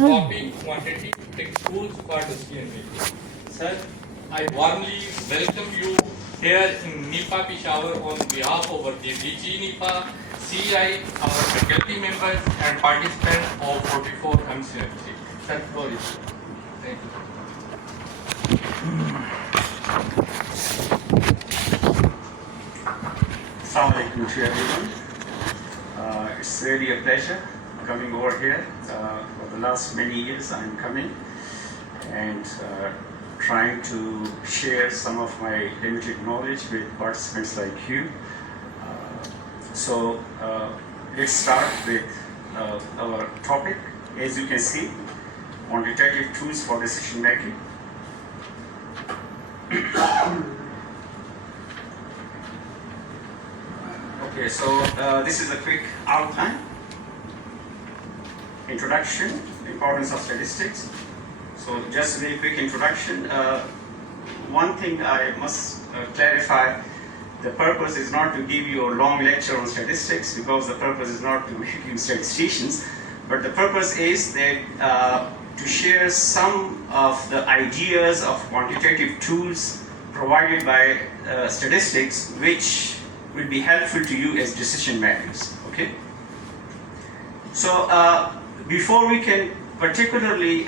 copying quantity tools for decision making. Sir, I warmly welcome you here in NIPA Peshawar on behalf of the DG NIPA, CI, our faculty members and participants of 44 MCFC. Sir, floor is yours. Thank you. Assalamu alaikum to everyone. It's really a pleasure coming over here. For the last many years I'm coming and trying to share some of my limited knowledge with participants like you. So let's start with our topic. As you can see, quantitative tools for decision making. Okay, so this is a quick outline. Introduction, importance of statistics. So just a very quick introduction. One thing I must clarify, the purpose is not to give you a long lecture on statistics, because the purpose is not to make you statisticians, but the purpose is that to share some of the ideas of quantitative tools provided by statistics, which will be helpful to you as decision makers. Okay. So before we can particularly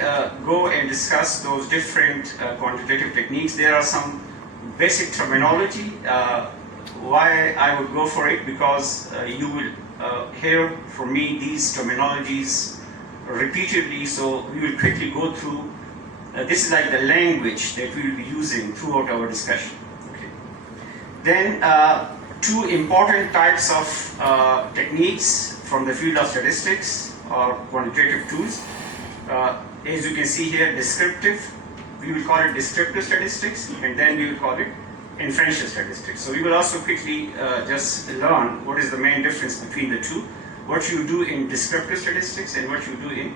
go and discuss those different quantitative techniques, there are some basic terminology. Why I would go for it, because you will hear from me these terminologies repeatedly, so we will quickly go through. This is like the language that we will be using throughout our discussion. Okay. Then two important types of techniques from the field of statistics or quantitative tools. As you can see here, descriptive, we will call it descriptive statistics, and then we will call it inferential statistics. So we will also quickly just learn what is the main difference between the two, what you do in descriptive statistics and what you do in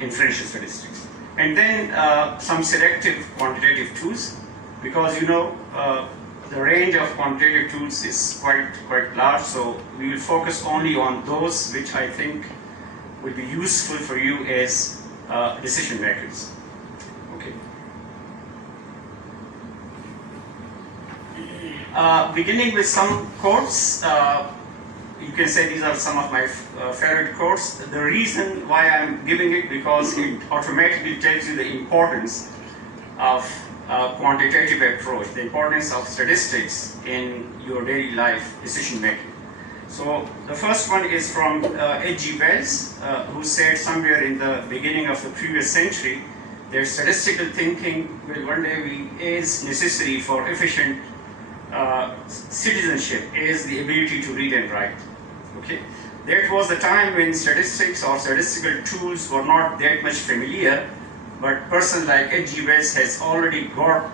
inferential statistics. And then some selective quantitative tools, because you know the range of quantitative tools is quite large, so we will focus only on those which I think will be useful for you as decision makers. Okay. Beginning with some quotes, you can say these are some of my favorite quotes. The reason why I'm giving it, because it automatically tells you the importance of quantitative approach, the importance of statistics in your daily life decision making. So the first one is from H.G. Wells, who said somewhere in the beginning of the previous century that statistical thinking will one day be as necessary for efficient citizenship as the ability to read and write. Okay, that was the time when statistics or statistical tools were not that much familiar, but a person like H.G. Wells has already got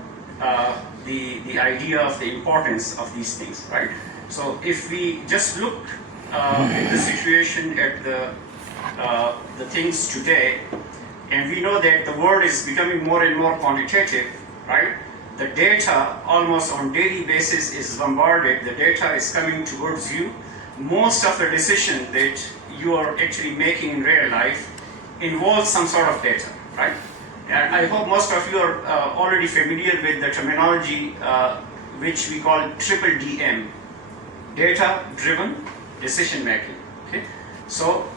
the idea of the importance of these things, right? So if we just look at the situation, at the things today, and we know that the world is becoming more and more quantitative, right? The data almost on daily basis is bombarded, the data is coming towards you. Most of the decision that you are actually making in real life involves some sort of data, right? And I hope most of you are already familiar with the terminology which we call triple DM, data-driven decision making. Okay, so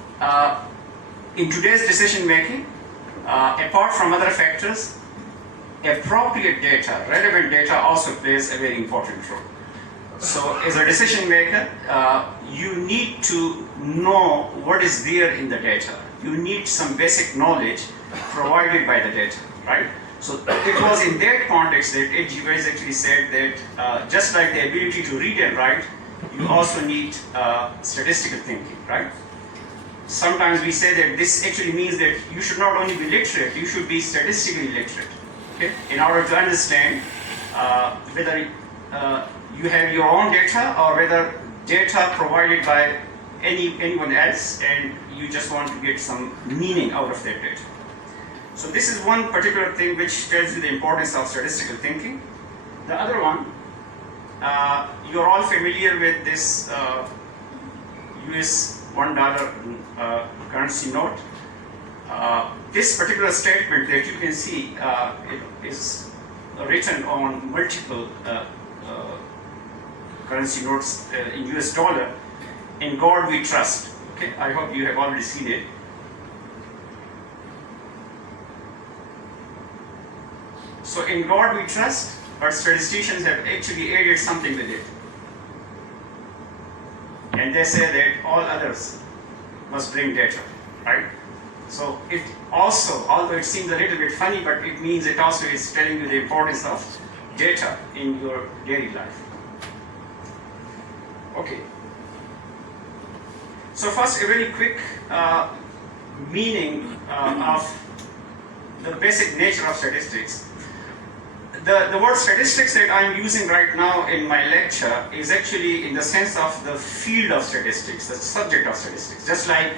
in today's decision making, apart from other factors, appropriate data, relevant data also plays a very important role. So as a decision maker, you need to know what is there in the data. You need some basic knowledge provided by the data, right? So it was in that context that H.G. Wells actually said that just like the ability to read and write, you also need statistical thinking, right? Sometimes we say that this actually means that you should not only be literate, you should be statistically literate, okay? In order to understand whether you have your own data or whether data provided by anyone else and you just want to get some meaning out of that data. So this is one particular thing which tells you the importance of statistical thinking. The other one, you're all familiar with this US $1 currency note. this particular statement that you can see is written on multiple currency notes in US dollar. In God we trust. Okay, I hope you have already seen it. So in God we trust, but statisticians have actually added something with it. And they say that all others must bring data, right? So it also, although it seems a little bit funny, but it means it also is telling you the importance of data in your daily life. Okay. So first, a very quick meaning of the basic nature of statistics. The word statistics that I'm using right now in my lecture is actually in the sense of the field of statistics, the subject of statistics. Just like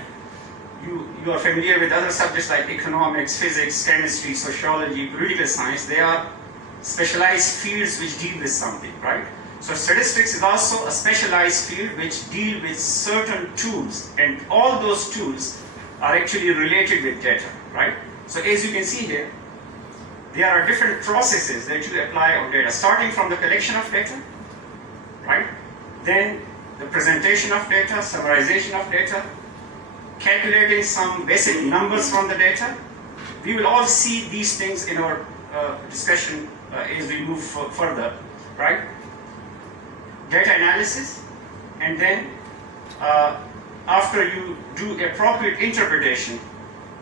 you are familiar with other subjects like economics, physics, chemistry, sociology, political science, they are specialized fields which deal with something, right? So statistics is also a specialized field which deal with certain tools, and all those tools are actually related with data, right? So as you can see here, there are different processes that you apply on data, starting from the collection of data, right? Then the presentation of data, summarization of data, calculating some basic numbers from the data. We will all see these things in our discussion as we move further, right? Data analysis, and then after you do appropriate interpretation,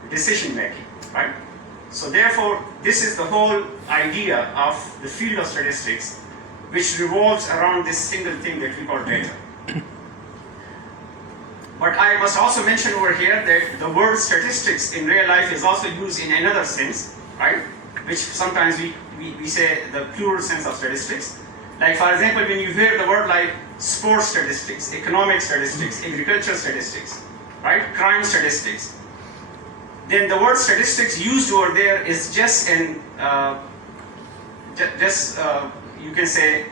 decision making, right? So therefore, this is the whole idea of the field of statistics, which revolves around this single thing that we call data. But I must also mention over here that the word statistics in real life is also used in another sense, right? Which sometimes we say the plural sense of statistics. Like for example, when you hear the word like sports statistics, economic statistics, agriculture statistics, right? Crime statistics, then the word statistics used over there is just you can say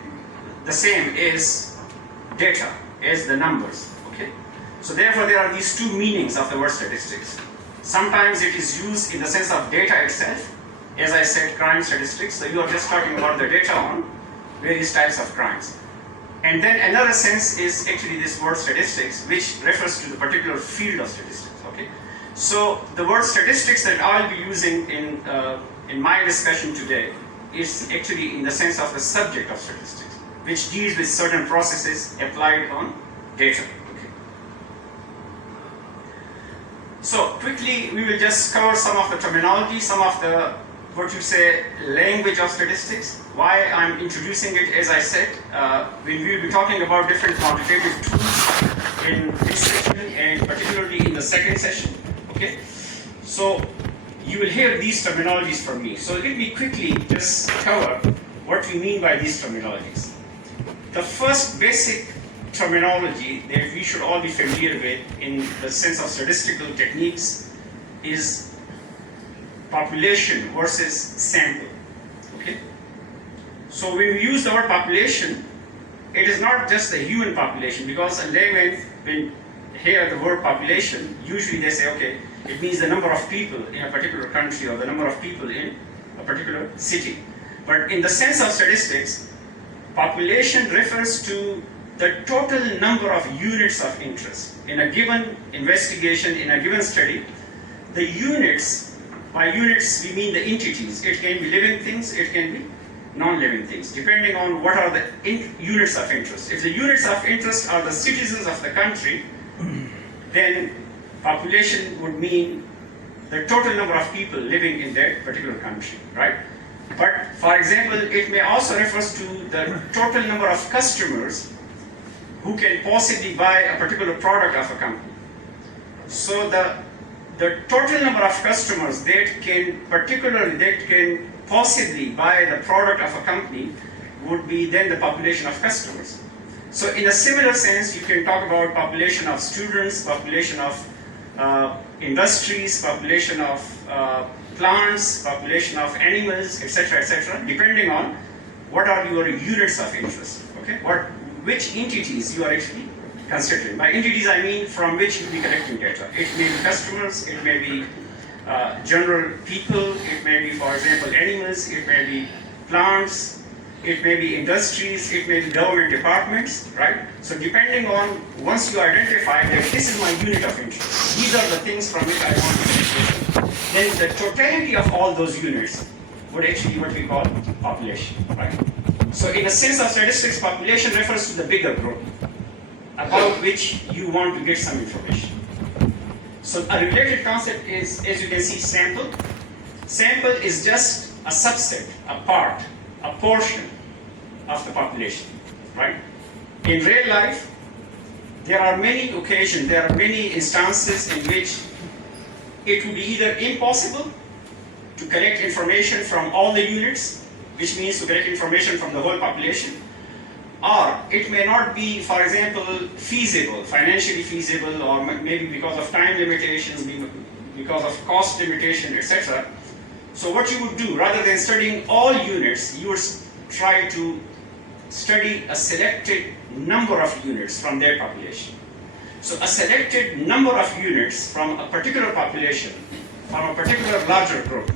the same as data, as the numbers, okay? So therefore there are these two meanings of the word statistics. Sometimes it is used in the sense of data itself, as I said, crime statistics, so you are just talking about the data on various types of crimes. And then another sense is actually this word statistics, which refers to the particular field of statistics, okay? So the word statistics that I'll be using in my discussion today is actually in the sense of the subject of statistics, which deals with certain processes applied on data. Okay. So quickly, we will just cover some of the terminology, some of the, what you say, language of statistics. Why I'm introducing it, as I said, we will be talking about different quantitative tools in this session and particularly in the second session. Okay, so you will hear these terminologies from me. So let me quickly just cover what we mean by these terminologies. The first basic terminology that we should all be familiar with in the sense of statistical techniques is population versus sample. Okay, so when we use the word population, it is not just the human population, because a layman, when hear the word population, usually they say, okay, it means the number of people in a particular country or the number of people in a particular city. But in the sense of statistics, population refers to the total number of units of interest. In a given investigation, in a given study, the units, by units we mean the entities. It can be living things, it can be non-living things, depending on what are the units of interest. If the units of interest are the citizens of the country, then population would mean the total number of people living in that particular country, right? But for example, it may also refer to the total number of customers who can possibly buy a particular product of a company. So the total number of customers that can possibly buy the product of a company would be then the population of customers. So in a similar sense, you can talk about population of students, population of industries, population of plants, population of animals, etc., depending on what are your units of interest, okay? Which entities you are actually considering. By entities, I mean from which you'll be collecting data. It may be customers, it may be general people, it may be, for example, animals, it may be plants, it may be industries, it may be government departments, right? So depending on, once you identify that this is my unit of interest, these are the things from which I want to get information, then the totality of all those units would actually be what we call population, right? So in a sense of statistics, population refers to the bigger group about which you want to get some information. So a related concept is, as you can see, sample. Sample is just a subset, a part, a portion of the population, right? In real life, there are many occasions, there are many instances in which it would be either impossible to collect information from all the units, which means to collect information from the whole population, or it may not be, for example, feasible, financially feasible, or maybe because of time limitations, because of cost limitation, etc. So what you would do, rather than studying all units, you would try to study a selected number of units from their population. So a selected number of units from a particular population, from a particular larger group,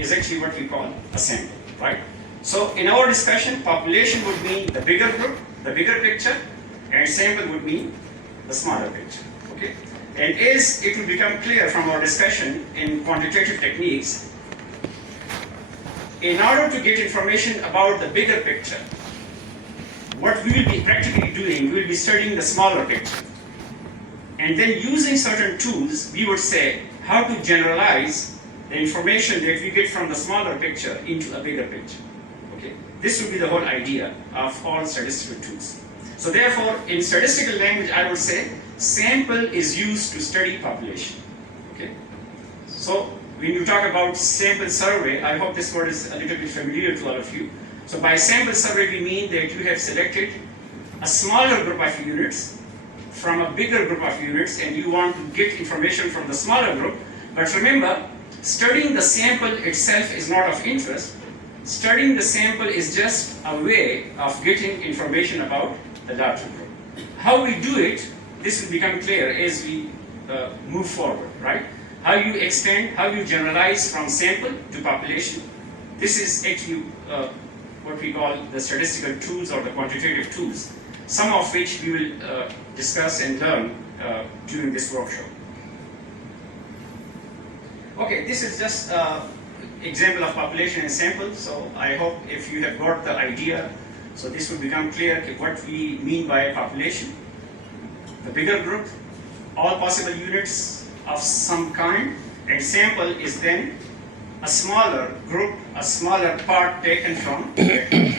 is actually what we call a sample, right? So in our discussion, population would mean the bigger group, the bigger picture, and sample would mean the smaller picture, okay? And as it will become clear from our discussion in quantitative techniques, in order to get information about the bigger picture, what we will be practically doing, we will be studying the smaller picture. And then using certain tools, we would say how to generalize the information that we get from the smaller picture into a bigger picture. Okay? This would be the whole idea of all statistical tools. So therefore, in statistical language, I would say sample is used to study population. Okay? So when you talk about sample survey, I hope this word is a little bit familiar to all of you. So by sample survey, we mean that you have selected a smaller group of units from a bigger group of units, and you want to get information from the smaller group. But remember, studying the sample itself is not of interest. Studying the sample is just a way of getting information about the larger group. How we do it, this will become clear as we move forward, right? How you extend, how you generalize from sample to population. This is actually what we call the statistical tools or the quantitative tools, some of which we will discuss and learn during this workshop. Okay, this is just an example of population and sample, so I hope if you have got the idea, so this will become clear what we mean by population. The bigger group, all possible units of some kind, and sample is then a smaller group, a smaller part taken from that group,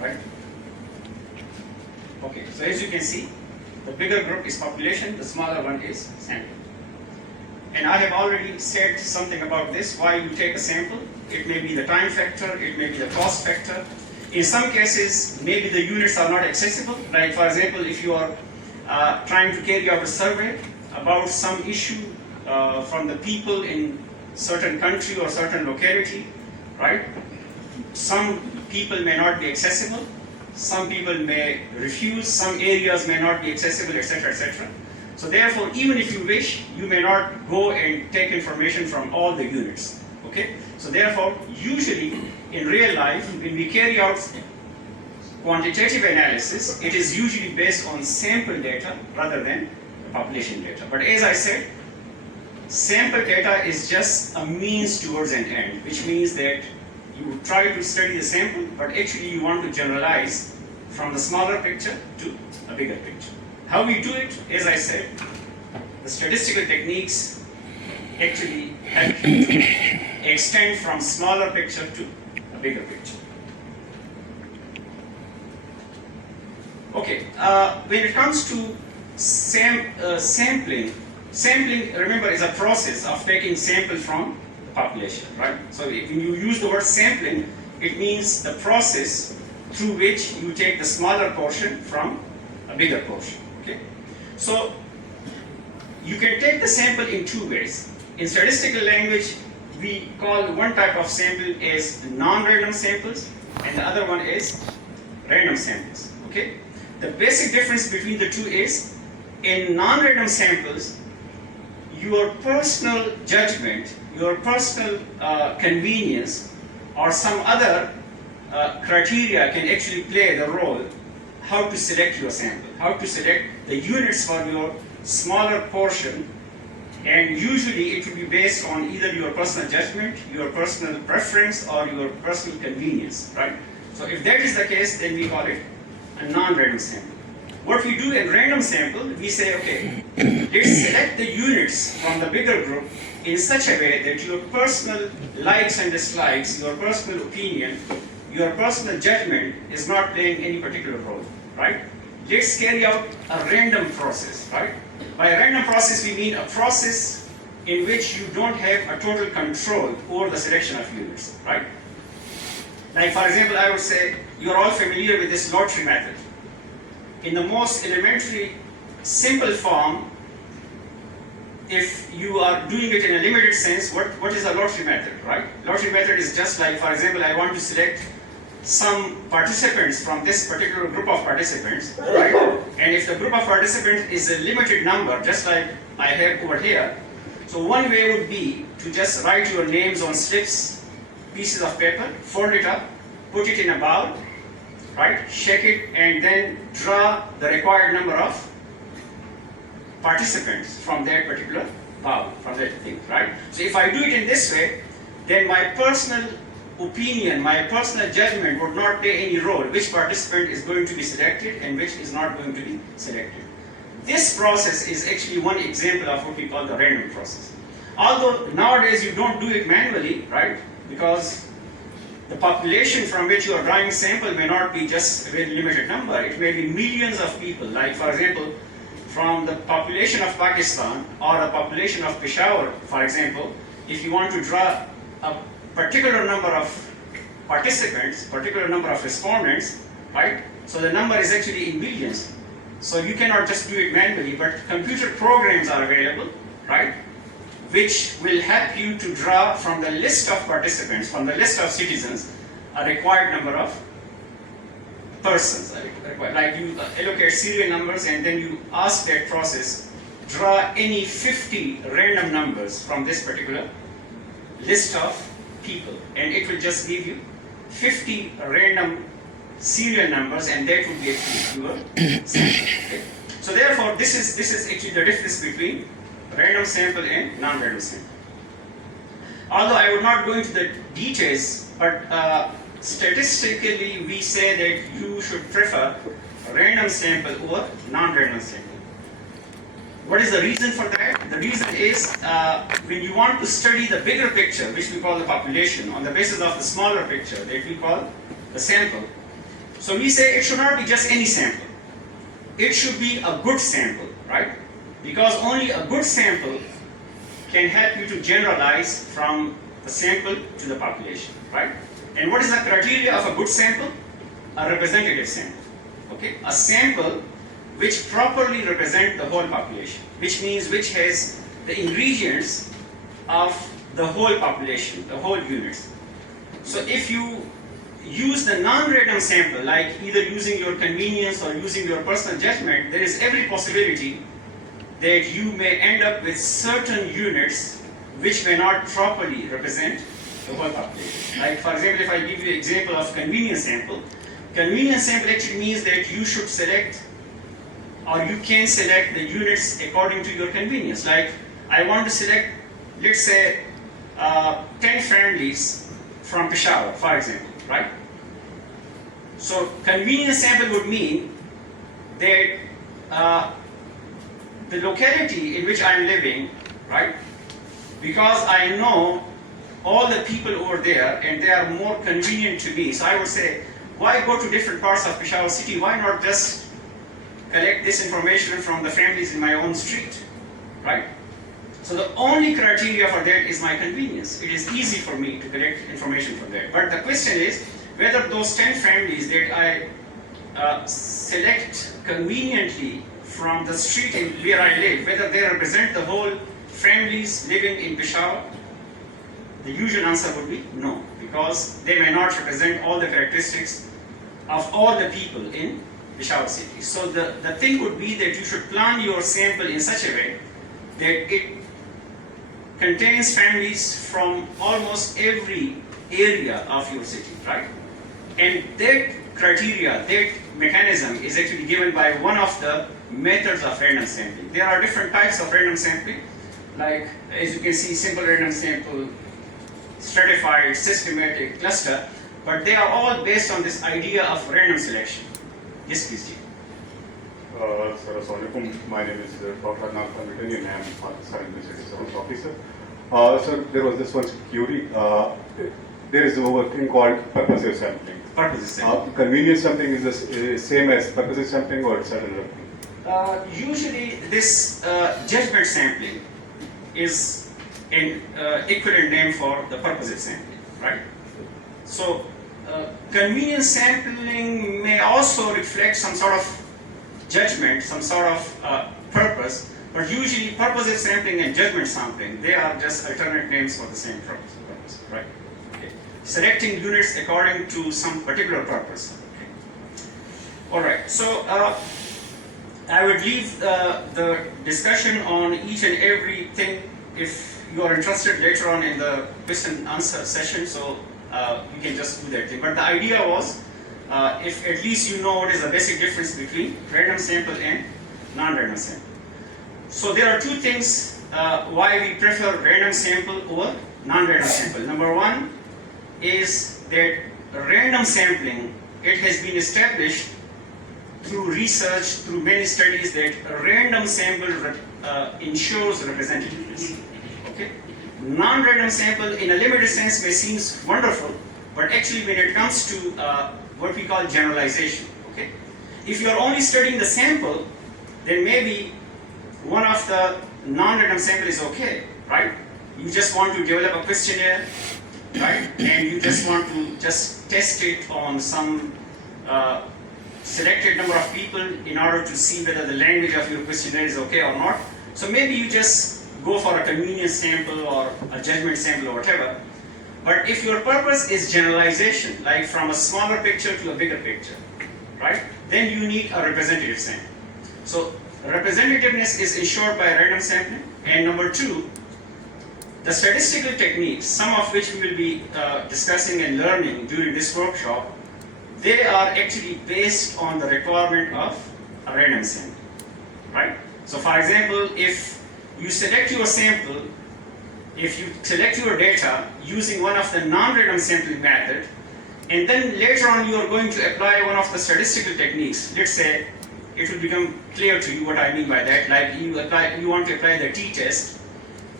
right? Okay, so as you can see, the bigger group is population, the smaller one is sample. And I have already said something about this, why you take a sample. It may be the time factor, it may be the cost factor. In some cases, maybe the units are not accessible. Like for example, if you are trying to carry out a survey about some issue from the people in certain country or certain locality, right? Some people may not be accessible, some people may refuse, some areas may not be accessible, etc., etc. So therefore, even if you wish, you may not go and take information from all the units, okay? So therefore, usually in real life, when we carry out quantitative analysis, it is usually based on sample data rather than population data. But as I said, sample data is just a means towards an end, which means that you try to study the sample, but actually you want to generalize from the smaller picture to a bigger picture. How we do it, as I said, the statistical techniques actually help you to extend from smaller picture to a bigger picture. Okay, when it comes to sampling, remember, is a process of taking sample from the population, right? So if you use the word sampling, it means the process through which you take the smaller portion from a bigger portion, okay? So you can take the sample in two ways. In statistical language, we call one type of sample as non-random samples, and the other one is random samples, okay? The basic difference between the two is, in non-random samples, your personal judgment your personal convenience or some other criteria can actually play the role how to select your sample, how to select the units for your smaller portion, and usually it will be based on either your personal judgment, your personal preference, or your personal convenience, right? So if that is the case, then we call it a non-random sample. What we do in random sample, we say, okay, let's select the units from the bigger group in such a way that your personal likes and dislikes, your personal opinion, your personal judgment is not playing any particular role, right? Let's carry out a random process, right? By a random process, we mean a process in which you don't have a total control over the selection of units, right? Like, for example, I would say, you're all familiar with this lottery method. In the most elementary, simple form, if you are doing it in a limited sense, what is a lottery method, right? Lottery method is just like, for example, I want to select some participants from this particular group of participants, right? And if the group of participants is a limited number, just like I have over here, so one way would be to just write your names on slips, pieces of paper, fold it up, put it in a bowl, right? Shake it, and then draw the required number of participants from that particular bowl, from that thing, right? So if I do it in this way, then my personal opinion, my personal judgment would not play any role which participant is going to be selected and which is not going to be selected. This process is actually one example of what we call the random process. Although nowadays you don't do it manually, right? Because the population from which you are drawing sample may not be just a very limited number. It may be millions of people. Like, for example, from the population of Pakistan or the population of Peshawar, for example, if you want to draw a particular number of participants, particular number of respondents, right? So the number is actually in millions. So you cannot just do it manually, but computer programs are available, right? Which will help you to draw from the list of participants, from the list of citizens, a required number of persons. Like you allocate serial numbers and then you ask that process, draw any 50 random numbers from this particular list of people, and it will just give you 50 random serial numbers, and that would be actually your sample. Okay? So therefore, this is actually the difference between random sample and non-random sample. Although I would not go into the details, but statistically we say that you should prefer random sample over non-random sample. What is the reason for that? The reason is when you want to study the bigger picture, which we call the population, on the basis of the smaller picture that we call the sample. So we say it should not be just any sample. It should be a good sample, right? Because only a good sample can help you to generalize from the sample to the population, right? And what is the criteria of a good sample? A representative sample, okay? A sample which properly represent the whole population, which means which has the ingredients of the whole population, the whole units. So if you use the non-random sample, like either using your convenience or using your personal judgment, there is every possibility that you may end up with certain units which may not properly represent the whole population. Like, for example, if I give you an example of convenience sample actually means that you should select, or you can select the units according to your convenience. Like, I want to select, let's say, 10 families from Peshawar, for example, right? So convenience sample would mean that the locality in which I am living, right, because I know all the people over there and they are more convenient to me, so I would say, why go to different parts of Peshawar city? Why not just collect this information from the families in my own street, right? So the only criteria for that is my convenience. It is easy for me to collect information from that. But the question is whether those 10 families that I select conveniently from the street where I live, whether they represent the whole families living in Peshawar. The usual answer would be no, because they may not represent all the characteristics of all the people in Peshawar city. So the thing would be that you should plan your sample in such a way that it contains families from almost every area of your city, right? And that criteria, that mechanism is actually given by one of the methods of random sampling. There are different types of random sampling, like as you can see, simple random sample, stratified, systematic, cluster, but they are all based on this idea of random selection. Yes, please, Ji. Sir, Assalamualaikum. My name is Dr. Adnan Khamitani and I am Pakistan University Service Officer. Sir, there was this one query. There is a thing called purposive sampling. Purposive sampling. Convenience sampling is the same as purposive sampling, or it's another thing? Usually this judgment sampling is an equivalent name for the purposive sampling, right? So convenience sampling may also reflect some sort of judgment, some sort of purpose, but usually purposive sampling and judgment sampling, they are just alternate names for the same purpose, right? Okay. Selecting units according to some particular purpose. Okay. All right, so I would leave the discussion on each and everything if you are interested later on in the question and answer session, so you can just do that thing. But the idea was, if at least you know what is the basic difference between random sample and non-random sample. So there are two things why we prefer random sample over non-random sample. Number one is that random sampling, it has been established through research, through many studies, that a random sample ensures representativeness. Okay? Non-random sample in a limited sense may seem wonderful, but actually when it comes to what we call generalization, okay? If you are only studying the sample, then maybe one of the non-random sample is okay, right? You just want to develop a questionnaire, right? And you just want to just test it on some selected number of people in order to see whether the language of your questionnaire is okay or not. So maybe you just go for a convenience sample or a judgment sample or whatever. But if your purpose is generalization, like from a smaller picture to a bigger picture, right? Then you need a representative sample. So representativeness is ensured by random sampling. And number two, the statistical techniques, some of which we will be discussing and learning during this workshop, they are actually based on the requirement of a random sample, right? So for example, if you select your sample, if you select your data using one of the non-random sampling method, and then later on you are going to apply one of the statistical techniques, let's say it will become clear to you what I mean by that, like you want to apply the t-test,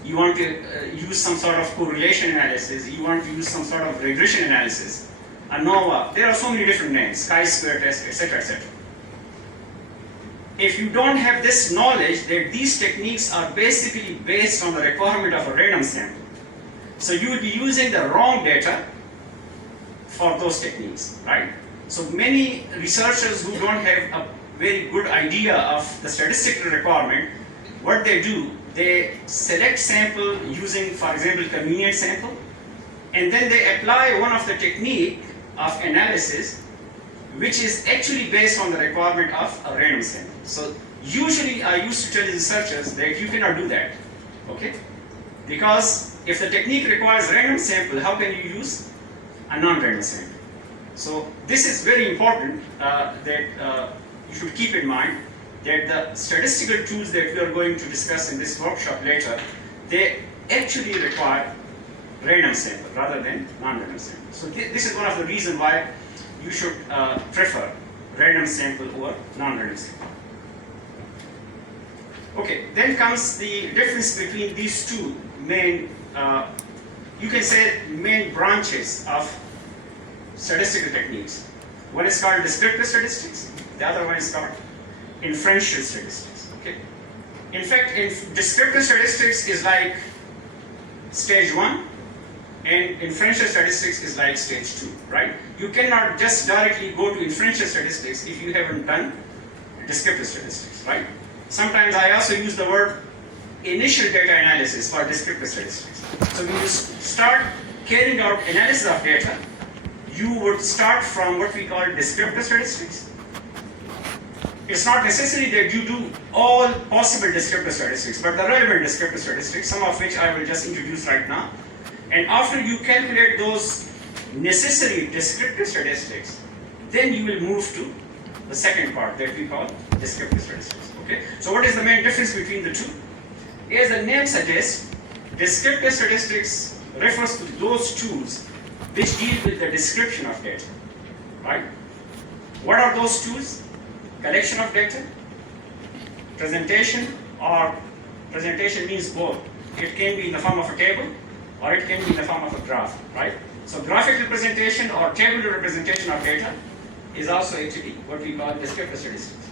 you want to use some sort of correlation analysis, you want to use some sort of regression analysis, ANOVA, there are so many different names, chi-square test, etc., etc. If you don't have this knowledge that these techniques are basically based on the requirement of a random sample, so you will be using the wrong data for those techniques, right? So many researchers who don't have a very good idea of the statistical requirement, what they do, they select sample using, for example, convenience sample, and then they apply one of the technique of analysis which is actually based on the requirement of a random sample. So usually I used to tell researchers that you cannot do that, okay? Because if the technique requires random sample, how can you use a non-random sample? So this is very important that you should keep in mind that the statistical tools that we are going to discuss in this workshop later, they actually require random sample rather than non-random sample. So this is one of the reasons why you should prefer random sample over non-random sample. Okay, then comes the difference between these two main, you can say main branches of statistical techniques. One is called descriptive statistics, the other one is called inferential statistics. Okay. In fact, descriptive statistics is like stage 1, and inferential statistics is like stage 2, right? You cannot just directly go to inferential statistics if you haven't done descriptive statistics, right? Sometimes I also use the word initial data analysis for descriptive statistics. So when you start carrying out analysis of data, you would start from what we call descriptive statistics. It's not necessary that you do all possible descriptive statistics, but the relevant descriptive statistics, some of which I will just introduce right now. And after you calculate those necessary descriptive statistics, then you will move to the second part that we call descriptive statistics. Okay? So what is the main difference between the two? As the name suggests, descriptive statistics refers to those tools which deal with the description of data. Right? What are those tools? Collection of data, presentation, or presentation means both. It can be in the form of a table or it can be in the form of a graph, right? So graphical representation or tabular representation of data is also actually what we call descriptive statistics.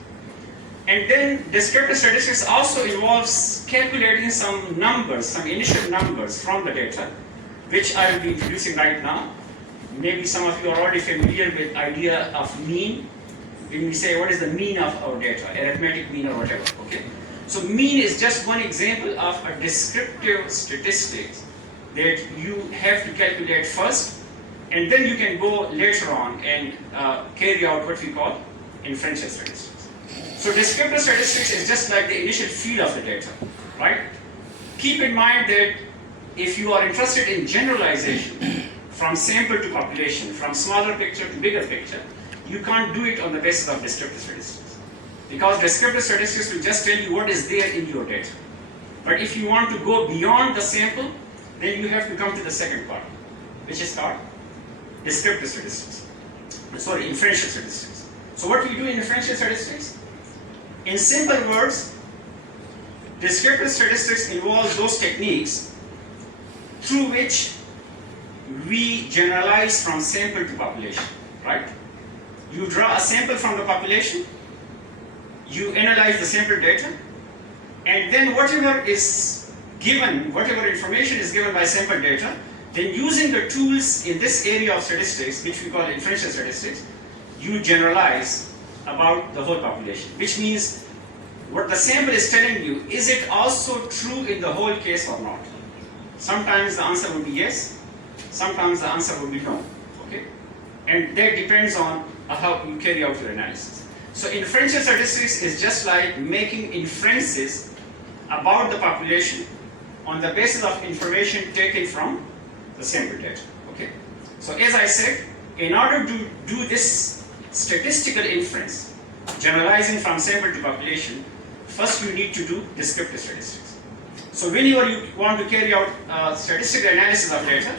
And then descriptive statistics also involves calculating some numbers, some initial numbers from the data, which I will be introducing right now. Maybe some of you are already familiar with idea of mean. When we say what is the mean of our data, arithmetic mean or whatever, okay? So mean is just one example of a descriptive statistics that you have to calculate first, and then you can go later on and carry out what we call inferential statistics. So descriptive statistics is just like the initial feel of the data, right? Keep in mind that if you are interested in generalization from sample to population, from smaller picture to bigger picture, you can't do it on the basis of descriptive statistics. Because descriptive statistics will just tell you what is there in your data. But if you want to go beyond the sample, then you have to come to the second part, which is called descriptive statistics. Sorry, inferential statistics. So what we do in inferential statistics? In simple words, descriptive statistics involves those techniques through which we generalize from sample to population, right? You draw a sample from the population, you analyze the sample data, and then whatever is given, whatever information is given by sample data, then using the tools in this area of statistics, which we call inferential statistics, you generalize about the whole population, which means what the sample is telling you, is it also true in the whole case or not? Sometimes the answer will be yes, sometimes the answer will be no, okay? And that depends on how you carry out your analysis. So inferential statistics is just like making inferences about the population on the basis of information taken from the sample data, okay? So as I said, in order to do this statistical inference, generalizing from sample to population, first you need to do descriptive statistics. So whenever you want to carry out statistical analysis of data,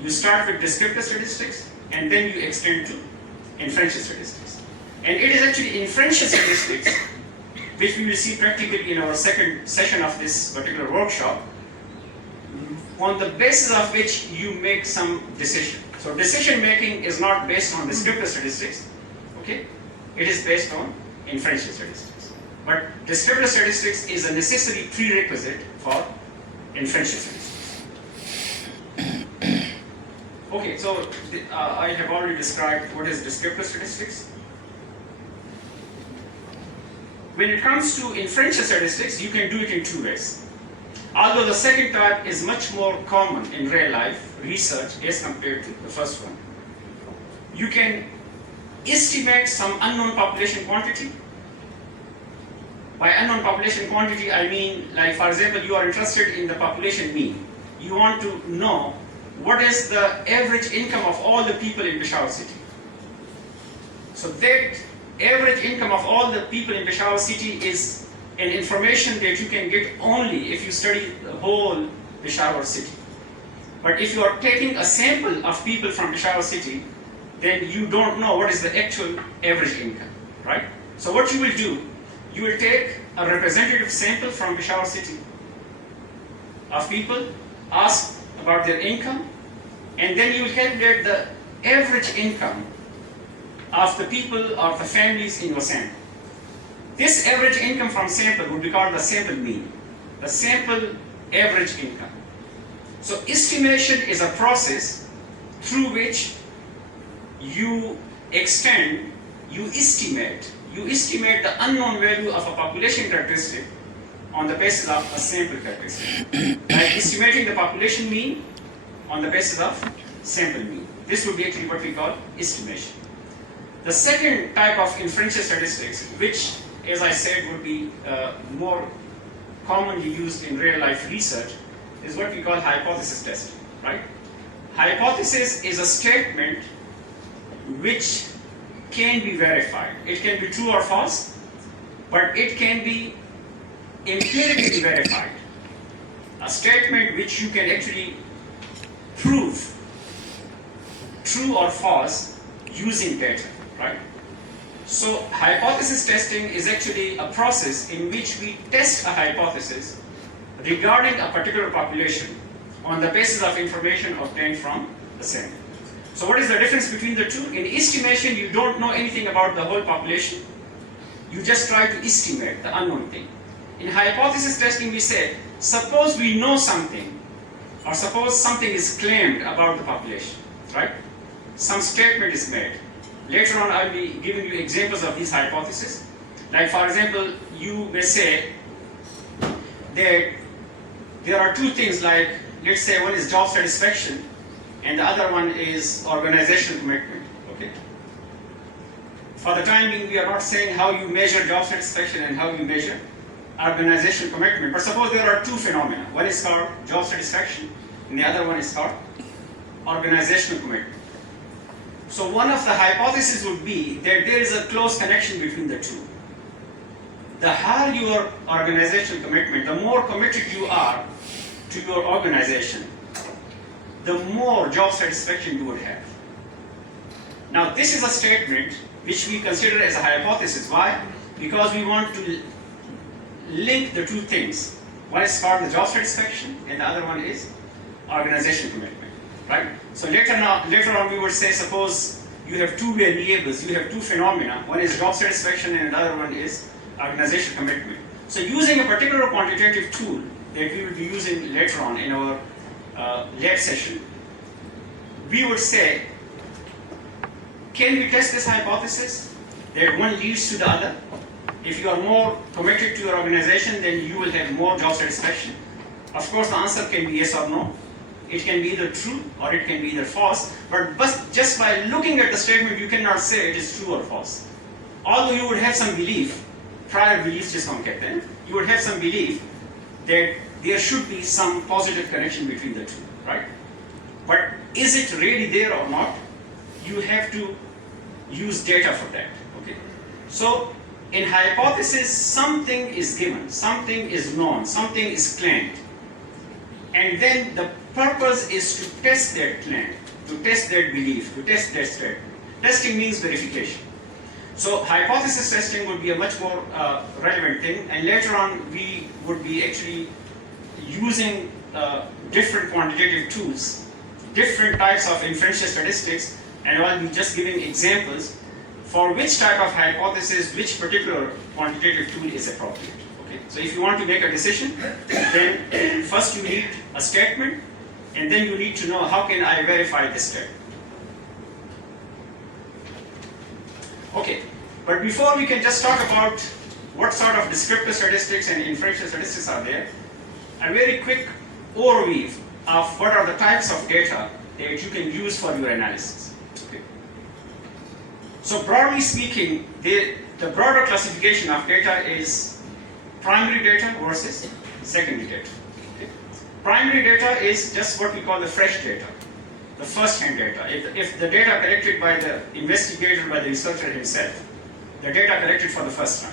you start with descriptive statistics and then you extend to inferential statistics. And it is actually inferential statistics, which we will see practically in our second session of this particular workshop, on the basis of which you make some decision. So decision making is not based on descriptive statistics, okay? It is based on inferential statistics. But descriptive statistics is a necessary prerequisite for inferential statistics. Okay, so I have already described what is descriptive statistics. When it comes to inferential statistics, you can do it in two ways. Although the second type is much more common in real life research as compared to the first one. You can estimate some unknown population quantity. By unknown population quantity, I mean, like for example, you are interested in the population mean. You want to know what is the average income of all the people in Peshawar city. So that average income of all the people in Peshawar city is an information that you can get only if you study the whole Peshawar city. But if you are taking a sample of people from Peshawar city, then you don't know what is the actual average income, right? So what you will do, you will take a representative sample from Peshawar city of people, ask about their income, and then you will calculate the average income of the people or the families in your sample. This average income from sample would be called the sample mean, the sample average income. So estimation is a process through which you extend, you estimate the unknown value of a population characteristic on the basis of a sample characteristic. Like estimating the population mean on the basis of sample mean. This would be actually what we call estimation. The second type of inferential statistics, which, as I said, would be more commonly used in real life research, is what we call hypothesis testing, right? Hypothesis is a statement which can be verified. It can be true or false, but it can be empirically verified. A statement which you can actually prove true or false using data, right? So hypothesis testing is actually a process in which we test a hypothesis regarding a particular population on the basis of information obtained from the sample. So what is the difference between the two? In estimation, you don't know anything about the whole population. You just try to estimate the unknown thing. In hypothesis testing, we say, suppose we know something, or suppose something is claimed about the population, right? Some statement is made. Later on, I'll be giving you examples of these hypotheses. Like, for example, you may say that there are two things, like, let's say one is job satisfaction, and the other one is organizational commitment, okay? For the time being, we are not saying how you measure job satisfaction and how you measure organizational commitment. But suppose there are two phenomena. One is called job satisfaction, and the other one is called organizational commitment. So one of the hypotheses would be that there is a close connection between the two. The higher your organizational commitment, the more committed you are to your organization, the more job satisfaction you would have. Now this is a statement which we consider as a hypothesis. Why? Because we want to link the two things. One is called the job satisfaction and the other one is organizational commitment, right? So later on we would say, suppose you have two variables, you have two phenomena. One is job satisfaction and another one is organizational commitment. So using a particular quantitative tool that we will be using later on in our lab session, we would say, can we test this hypothesis that one leads to the other? If you are more committed to your organization, then you will have more job satisfaction. Of course, the answer can be yes or no. It can be either true or it can be either false. But just by looking at the statement, you cannot say it is true or false. Although you would have some belief, prior beliefs जिसको हम कहते हैं, you would have some belief that there should be some positive connection between the two, right? But is it really there or not? You have to use data for that, okay? So in hypothesis, something is given, something is known, something is claimed. And then the purpose is to test that claim, to test that belief, to test that statement. Testing means verification. So hypothesis testing would be a much more relevant thing, and later on we would be actually using different quantitative tools, different types of inferential statistics, and I'll be just giving examples for which type of hypothesis, which particular quantitative tool is appropriate. Okay? So if you want to make a decision, then first you need a statement, and then you need to know how can I verify this statement. Okay, but before we can just talk about what sort of descriptive statistics and inferential statistics are there, a very quick overview of what are the types of data that you can use for your analysis. Okay. So broadly speaking, the broader classification of data is primary data versus secondary data. Okay. Primary data is just what we call the fresh data, the first-hand data. If the data collected by the investigator, by the researcher himself, the data collected for the first time.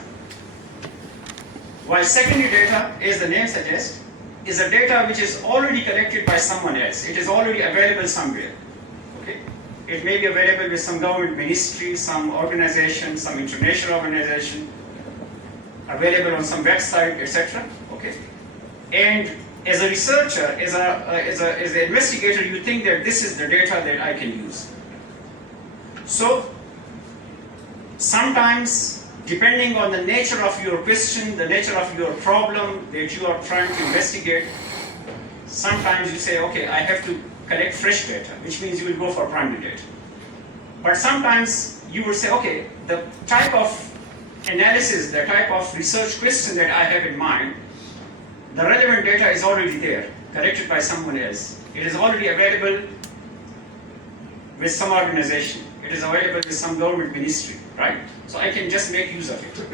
While secondary data, as the name suggests, is a data which is already collected by someone else. It is already available somewhere. Okay? It may be available with some government ministry, some organization, some international organization, available on some website, etc. Okay? And as a researcher, as an investigator, you think that this is the data that I can use. So sometimes, depending on the nature of your question, the nature of your problem that you are trying to investigate, sometimes you say, okay, I have to collect fresh data, which means you will go for primary data. But sometimes you will say, okay, the type of analysis, the type of research question that I have in mind, the relevant data is already there, collected by someone else. It is already available with some organization. It is available with some government ministry, right? So I can just make use of it.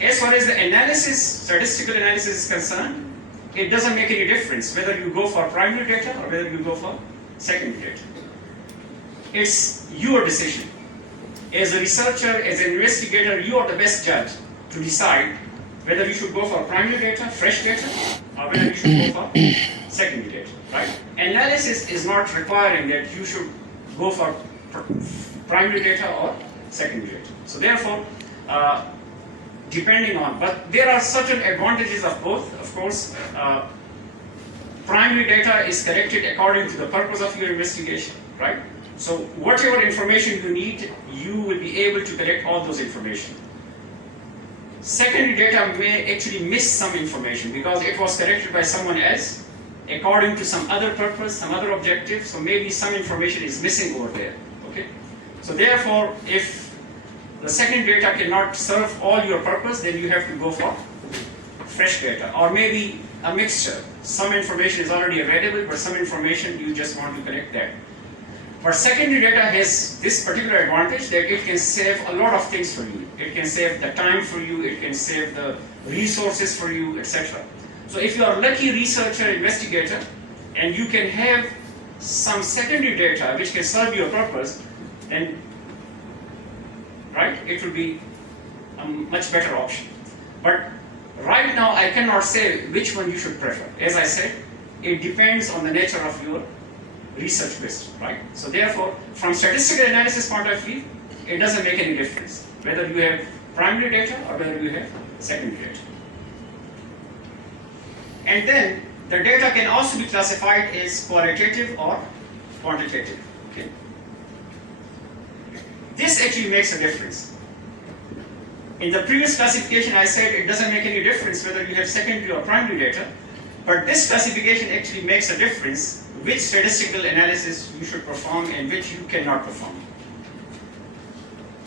As far as the analysis, statistical analysis is concerned, it doesn't make any difference whether you go for primary data or whether you go for secondary data. It's your decision. As a researcher, as an investigator, you are the best judge to decide whether you should go for primary data, fresh data, or whether you should go for secondary data, right? Analysis is not requiring that you should go for primary data or secondary data. So therefore, depending on, but there are certain advantages of both. Of course, primary data is collected according to the purpose of your investigation, right? So whatever information you need, you will be able to collect all those information. Secondary data may actually miss some information because it was collected by someone else according to some other purpose, some other objective, so maybe some information is missing over there, okay? So therefore, if the secondary data cannot serve all your purpose, then you have to go for fresh data, or maybe a mixture. Some information is already available, but some information you just want to collect that. But secondary data has this particular advantage that it can save a lot of things for you. It can save the time for you, it can save the resources for you, etc. So if you are a lucky researcher, investigator, and you can have some secondary data which can serve your purpose, then, right, it will be a much better option. But right now I cannot say which one you should prefer. As I said, it depends on the nature of your research question, right? So therefore, from statistical analysis point of view, it doesn't make any difference whether you have primary data or whether you have secondary data. And then the data can also be classified as qualitative or quantitative. Okay? This actually makes a difference. In the previous classification, I said it doesn't make any difference whether you have secondary or primary data, but this classification actually makes a difference which statistical analysis you should perform and which you cannot perform.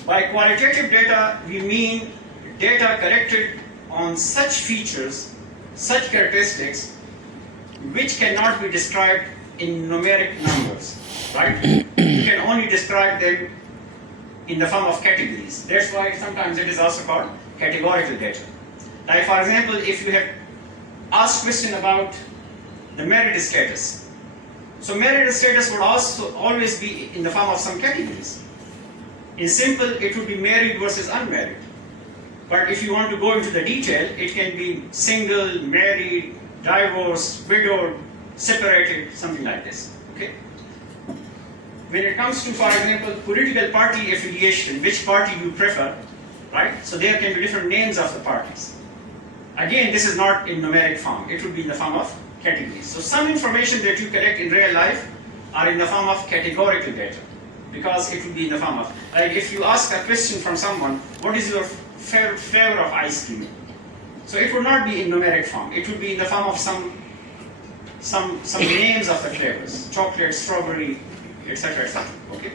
By qualitative data, we mean data collected on such features, such characteristics, which cannot be described in numeric numbers, right? You can only describe them in the form of categories. That's why sometimes it is also called categorical data. Like for example, if you have asked question about the merit status. So merit status would also always be in the form of some categories. In simple, it would be married versus unmarried. But if you want to go into the detail, it can be single, married, divorced, widowed, separated, something like this. Okay? When it comes to, for example, political party affiliation, which party you prefer, right? So there can be different names of the parties. Again, this is not in numeric form. It would be in the form of categories. So some information that you collect in real life are in the form of categorical data, because it would be in the form of, like if you ask a question from someone, what is your favorite flavor of ice cream? So it would not be in numeric form. It would be in the form of some names of the flavors, chocolate, strawberry, etc., etc. Okay.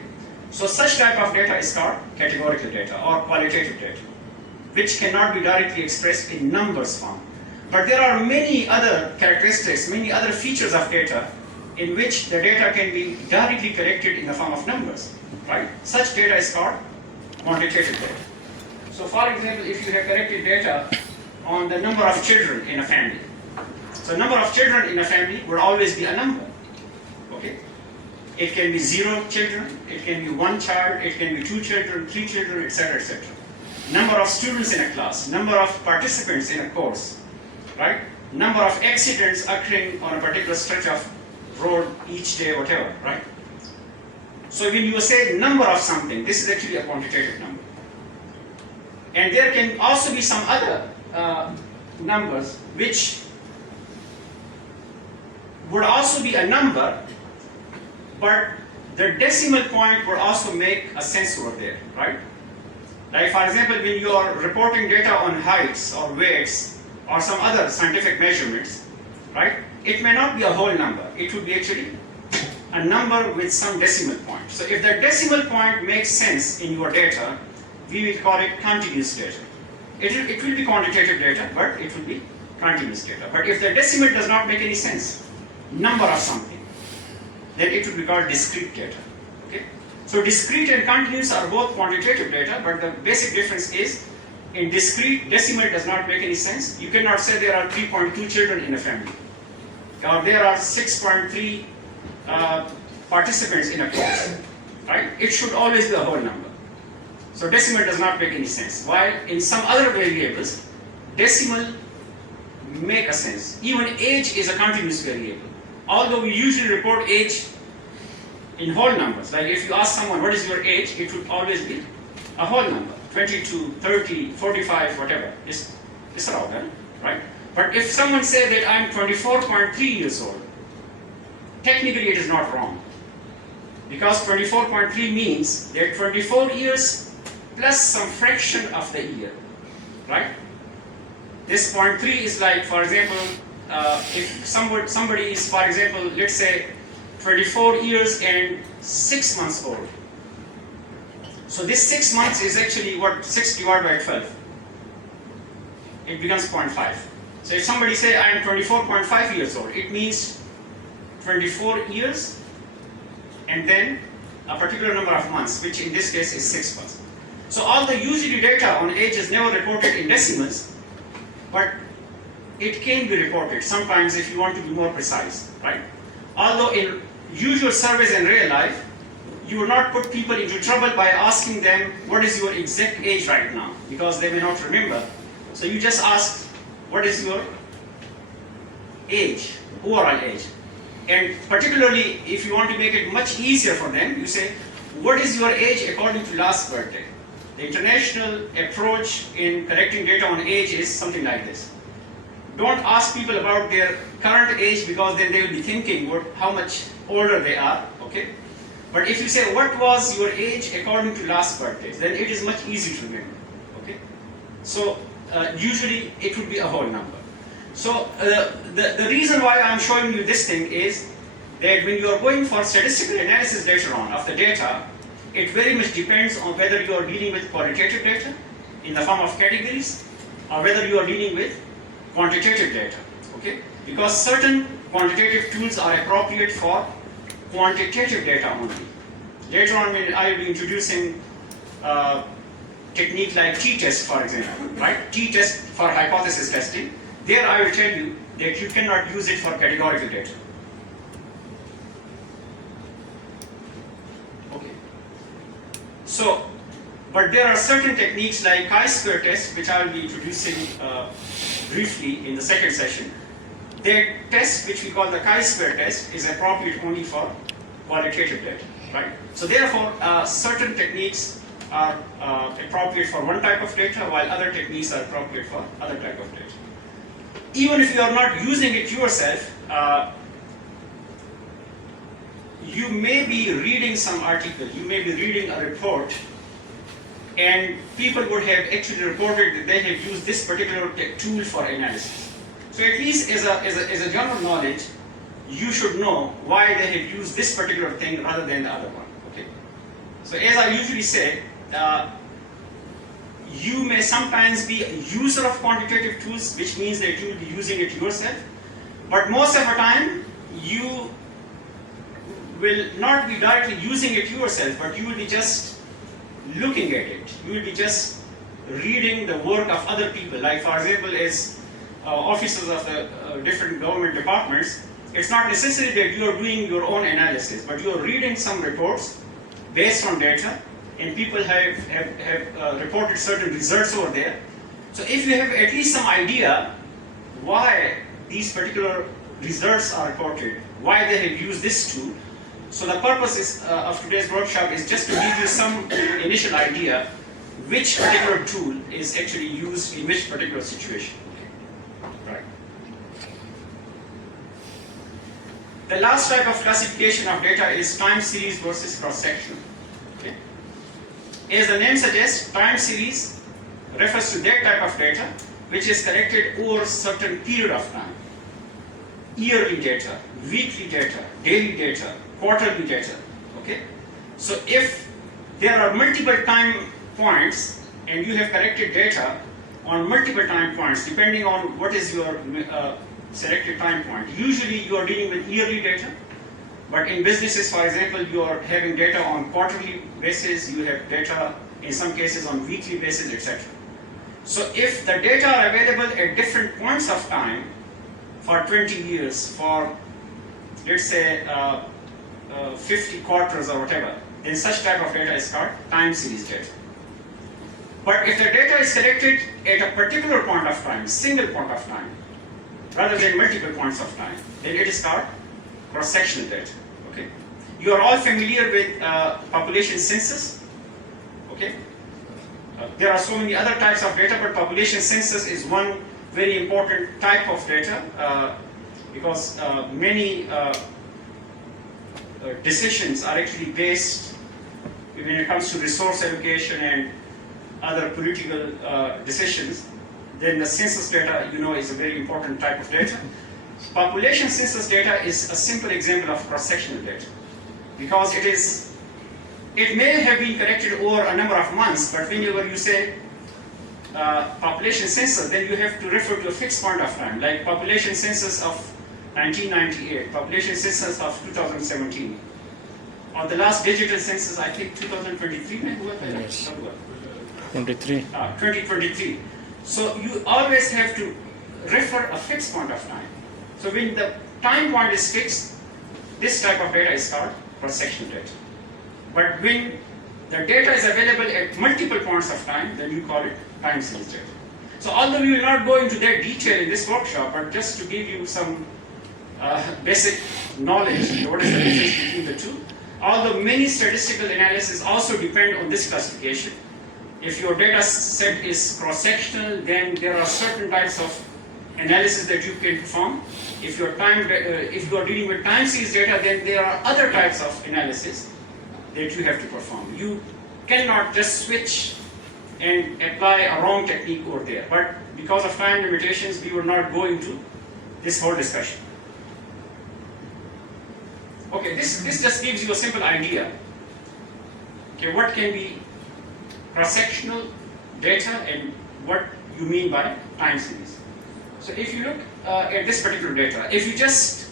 So such type of data is called categorical data or qualitative data, which cannot be directly expressed in numbers form. But there are many other characteristics, many other features of data in which the data can be directly collected in the form of numbers, right? Such data is called quantitative data. So for example, if you have collected data on the number of children in a family, so number of children in a family would always be a number, okay? It can be 0 children, it can be 1 child, it can be 2 children, 3 children, etc., etc. Number of students in a class, number of participants in a course, right? Number of accidents occurring on a particular stretch of road each day, whatever, right? So when you say number of something, this is actually a quantitative number. And there can also be some other numbers which would also be a number, but the decimal point would also make a sense over there, right? Like for example, when you are reporting data on heights or weights or some other scientific measurements, right? It may not be a whole number. It would be actually a number with some decimal point. So if the decimal point makes sense in your data, we will call it continuous data. It will be quantitative data, but it will be continuous data. But if the decimal does not make any sense, number of something, then it will be called discrete data. Okay? So discrete and continuous are both quantitative data, but the basic difference is in discrete, decimal does not make any sense. You cannot say there are 3.2 children in a family, or there are 6.3 participants in a class, right? It should always be a whole number. So decimal does not make any sense. While in some other variables, decimal make a sense. Even age is a continuous variable. Although we usually report age in whole numbers. Like if you ask someone, what is your age? It would always be a whole number. 22, 30, 45, whatever. It's around that, right? But if someone say that I'm 24.3 years old, technically it is not wrong. Because 24.3 means that 24 years plus some fraction of the year, right? This 0.3 is like, for example, if somebody is, for example, let's say 24 years and 6 months old. So this 6 months is actually what 6 divided by 12. It becomes 0.5. So if somebody say I am 24.5 years old, it means 24 years and then a particular number of months, which in this case is 6 months. So all the UGD data on age is never reported in decimals, but it can be reported sometimes if you want to be more precise, right? Although in usual surveys in real life, you will not put people into trouble by asking them what is your exact age right now, because they may not remember. So you just ask what is your age, overall age. And particularly if you want to make it much easier for them, you say what is your age according to last birthday. The international approach in collecting data on age is something like this. Don't ask people about their current age, because then they will be thinking how much older they are, okay? But if you say what was your age according to last birthday, then it is much easier to remember, okay? So usually it would be a whole number. So the reason why I'm showing you this thing is that when you are going for statistical analysis later on of the data, it very much depends on whether you are dealing with qualitative data in the form of categories or whether you are dealing with quantitative data, okay? Because certain quantitative tools are appropriate for quantitative data only. Later on, I will be introducing technique like t-test, for example, right? T-test for hypothesis testing. There I will tell you that you cannot use it for categorical data. Okay. So, but there are certain techniques like chi-square test, which I will be introducing briefly in the second session. That test, which we call the chi-square test, is appropriate only for qualitative data, right? So therefore, certain techniques are appropriate for one type of data, while other techniques are appropriate for other type of data. Even if you are not using it yourself, you may be reading some article, you may be reading a report, and people would have actually reported that they have used this particular tool for analysis. So at least as a general knowledge, you should know why they have used this particular thing rather than the other one. Okay. So as I usually say, you may sometimes be a user of quantitative tools, which means that you will be using it yourself. But most of the time, you will not be directly using it yourself, but you will be just looking at it. You will be just reading the work of other people. Like for example, as officers of the different government departments, it's not necessary that you are doing your own analysis, but you are reading some reports based on data, and people have reported certain results over there. So if you have at least some idea why these particular results are reported, why they have used this tool, so the purpose of today's workshop is just to give you some initial idea which particular tool is actually used in which particular situation. Right. The last type of classification of data is time series versus cross-sectional. Okay. As the name suggests, time series refers to that type of data which is collected over a certain period of time. Yearly data, weekly data, daily data, quarterly data. Okay. So if there are multiple time points and you have collected data on multiple time points, depending on what is your selected time point. Usually you are dealing with yearly data, But in businesses, for example, you are having data on quarterly basis, you have data in some cases on weekly basis, etc. So if the data are available at different points of time for 20 years, for let's say 50 quarters or whatever, then such type of data is called time series data. But if the data is collected at a particular point of time, single point of time, rather than multiple points of time, then it is called cross-sectional data. Okay, you are all familiar with population census. Okay, there are so many other types of data, but population census is one very important type of data because many decisions are actually based when it comes to resource allocation and other political decisions. Then the census data, you know, is a very important type of data. Population census data is a simple example of cross-sectional data because it may have been collected over a number of months, but whenever you say population census, then you have to refer to a fixed point of time, like population census of 1998, population census of 2017, or the last digital census, I think 2023, Yes. 23. 2023. So you always have to refer a fixed point of time. So when the time point is fixed, this type of data is called cross-sectional data. But when the data is available at multiple points of time, then you call it time series data. So although we will not go into that detail in this workshop, but just to give you some basic knowledge, what is the difference between the two. Although many statistical analyses also depend on this classification. If your data set is cross-sectional, then there are certain types of analysis that you can perform. If you are dealing with time series data, then there are other types of analysis that you have to perform. You cannot just switch and apply a wrong technique over there. But because of time limitations, we will not go into this whole discussion. Okay, this just gives you a simple idea. Okay, what can be cross-sectional data and what you mean by time series. So if you look at this particular data, if you just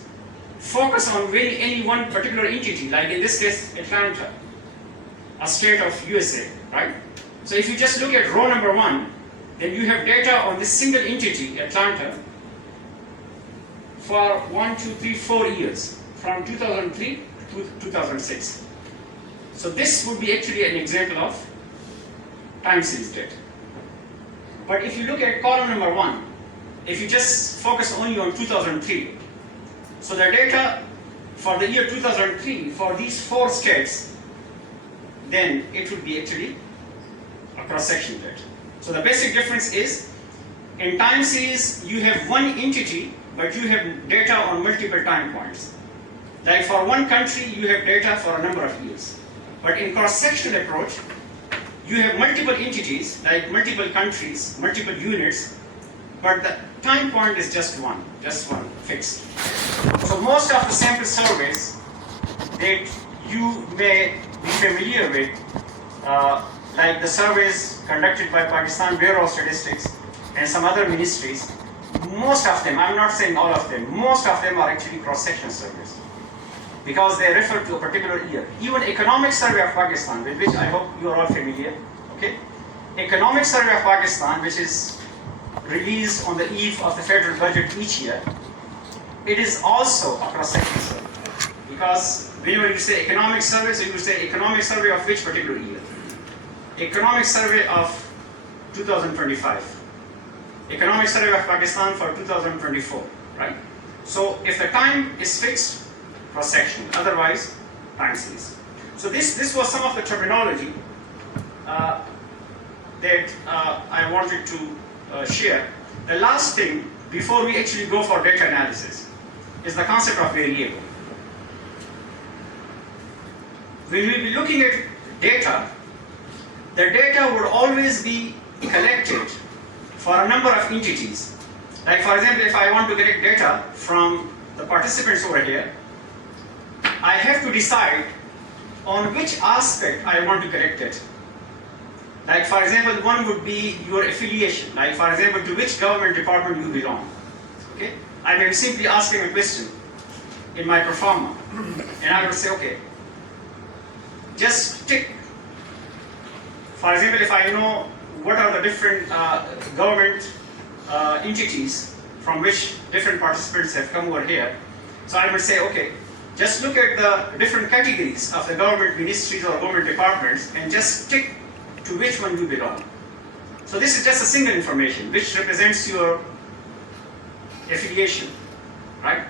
focus on any one particular entity, like in this case Atlanta, a state of USA, right? So if you just look at row number 1, then you have data on this single entity, Atlanta, for 1, 2, 3, 4 years, from 2003 to 2006. So this would be actually an example of time series data. But if you look at column number 1, if you just focus only on 2003, so the data for the year 2003 for these 4 states, then it would be actually a cross-section data. So the basic difference is, in time series you have one entity, but you have data on multiple time points. Like for one country you have data for a number of years. But in cross-sectional approach, you have multiple entities, like multiple countries, multiple units, but the time point is just one fixed. So most of the sample surveys that you may be familiar with, like the surveys conducted by Pakistan Bureau of Statistics and some other ministries, most of them, I'm not saying all of them, most of them are actually cross-sectional surveys because they refer to a particular year. Even Economic Survey of Pakistan, with which I hope you are all familiar, okay? Economic Survey of Pakistan, which is released on the eve of the federal budget each year, it is also a cross-sectional survey. Because whenever you say economic survey, so you say economic survey of which particular year? Economic survey of 2025. Economic survey of Pakistan for 2024, right? So if the time is fixed, cross-sectional, otherwise time series. So this was some of the terminology that I wanted to share. The last thing before we actually go for data analysis is the concept of variable. When we be looking at data, the data would always be collected for a number of entities. Like for example, if I want to collect data from the participants over here, I have to decide on which aspect I want to collect it. Like for example, one would be your affiliation. Like for example, to which government department you belong. Okay? I may be simply asking a question in my performa. And I would say, okay, just tick. For example, if I know what are the different government entities from which different participants have come over here, so I would say, okay, just look at the different categories of the government ministries or government departments and just tick to which one you belong. So this is just a single information which represents your affiliation, right?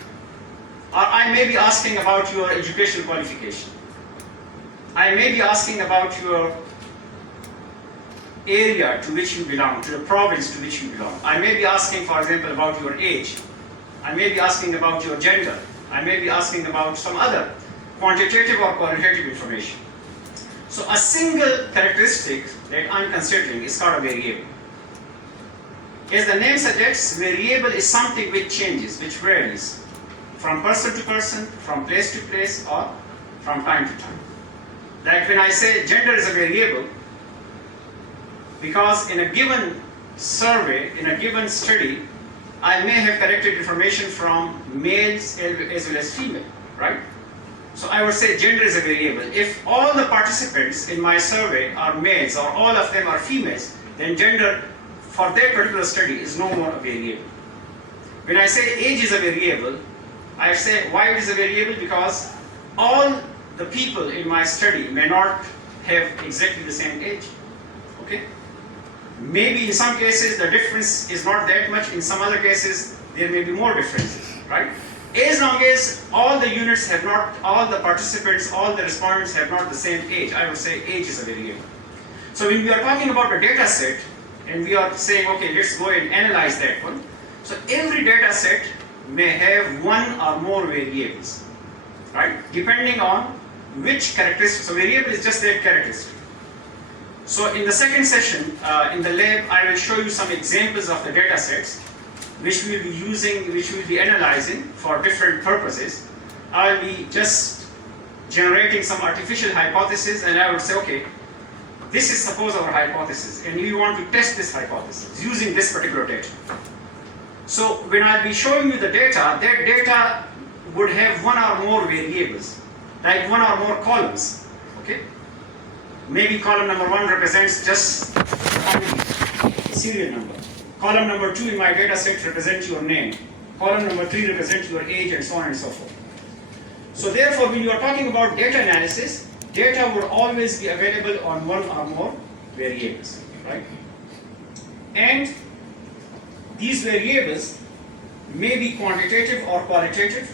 Or I may be asking about your educational qualification. I may be asking about your area to which you belong, to the province to which you belong. I may be asking, for example, about your age. I may be asking about your gender. I may be asking about some other quantitative or qualitative information. So a single characteristic that I'm considering is called a variable. As the name suggests, variable is something which changes, which varies from person to person, from place to place, or from time to time. Like when I say gender is a variable, because in a given survey, in a given study, I may have collected information from males as well as female, right? So I would say gender is a variable. If all the participants in my survey are males or all of them are females, then gender for that particular study is no more a variable. When I say age is a variable, I say why it is a variable, because all the people in my study may not have exactly the same age, okay? Maybe in some cases the difference is not that much, in some other cases there may be more differences, right? As long as all the units have not, all the participants, all the respondents have not the same age, I would say age is a variable. So when we are talking about a data set and we are saying, okay, let's go and analyze that one. So every data set may have one or more variables, right? Depending on which characteristic. So variable is just that characteristic. So in the second session, in the lab, I will show you some examples of the data sets which we will be using, which we will be analyzing for different purposes. I will be just generating some artificial hypothesis, and I would say, okay, this is suppose our hypothesis, and we want to test this hypothesis using this particular data. So when I'll be showing you the data, that data would have one or more variables, like one or more columns, okay? Maybe column number 1 represents just serial number. Column number 2 in my data set represents your name. Column number 3 represents your age, and so on and so forth. So therefore, when you are talking about data analysis, data would always be available on one or more variables, right? And these variables may be quantitative or qualitative,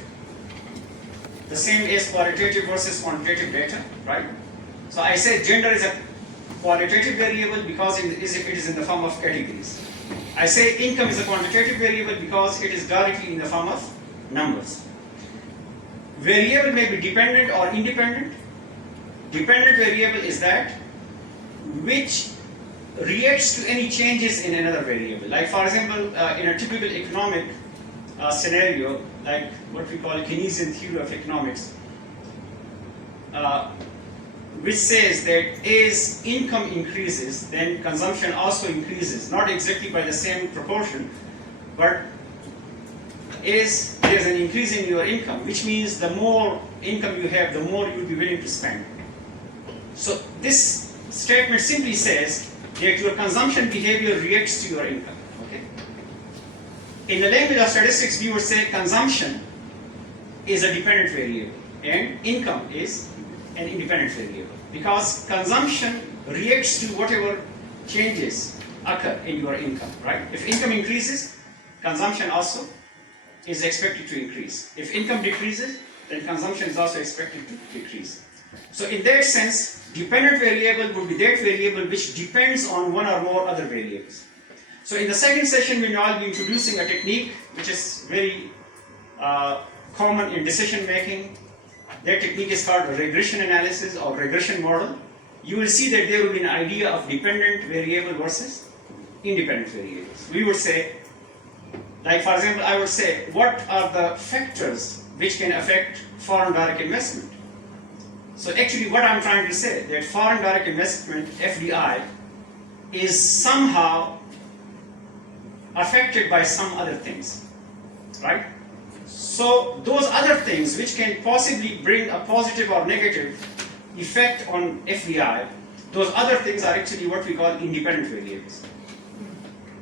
the same as qualitative versus quantitative data, right? So I say gender is a qualitative variable because it is in the form of categories. I say income is a quantitative variable because it is directly in the form of numbers. Variable may be dependent or independent. Dependent variable is that which reacts to any changes in another variable. Like for example, in a typical economic scenario, like what we call Keynesian theory of economics, which says that as income increases, then consumption also increases, not exactly by the same proportion, but as there's an increase in your income, which means the more income you have, the more you'll be willing to spend. So this statement simply says that your consumption behavior reacts to your income, okay? In the language of statistics, we would say consumption is a dependent variable and income is an independent variable, because consumption reacts to whatever changes occur in your income, right? If income increases, consumption also is expected to increase. If income decreases, then consumption is also expected to decrease. So in that sense, dependent variable would be that variable which depends on one or more other variables. So in the second session, we will now be introducing a technique which is very common in decision making. That technique is called regression analysis or regression model. You will see that there will be an idea of dependent variable versus independent variables. We would say, like for example, I would say, what are the factors which can affect foreign direct investment? So actually what I'm trying to say, that foreign direct investment, FDI, is somehow affected by some other things, right? So those other things which can possibly bring a positive or negative effect on FDI, those other things are actually what we call independent variables.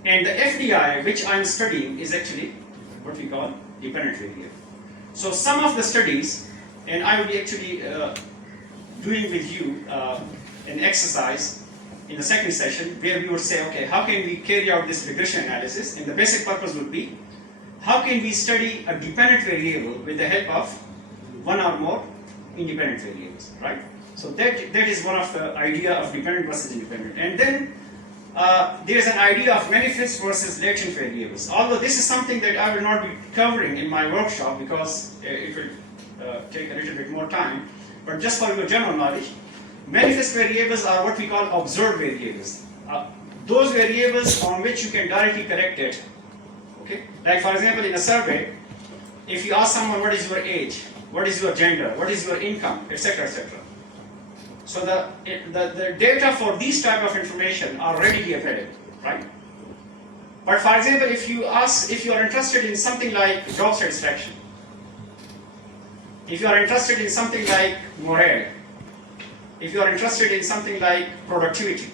And the FDI which I'm studying is actually what we call dependent variable. So some of the studies, and I will be actually doing with you an exercise in the second session where we would say, okay, how can we carry out this regression analysis? And the basic purpose would be, how can we study a dependent variable with the help of one or more independent variables, right? So that is one of the idea of dependent versus independent. And then there is an idea of manifest versus latent variables. Although this is something that I will not be covering in my workshop because it will take a little bit more time. But just for your general knowledge, manifest variables are what we call observed variables. Those variables on which you can directly correct data. Okay? Like for example, in a survey, if you ask someone what is your age, what is your gender, what is your income, etc., etc. So the data for these type of information are readily available, right? But for example, if you are interested in something like job satisfaction, if you are interested in something like morale, if you are interested in something like productivity,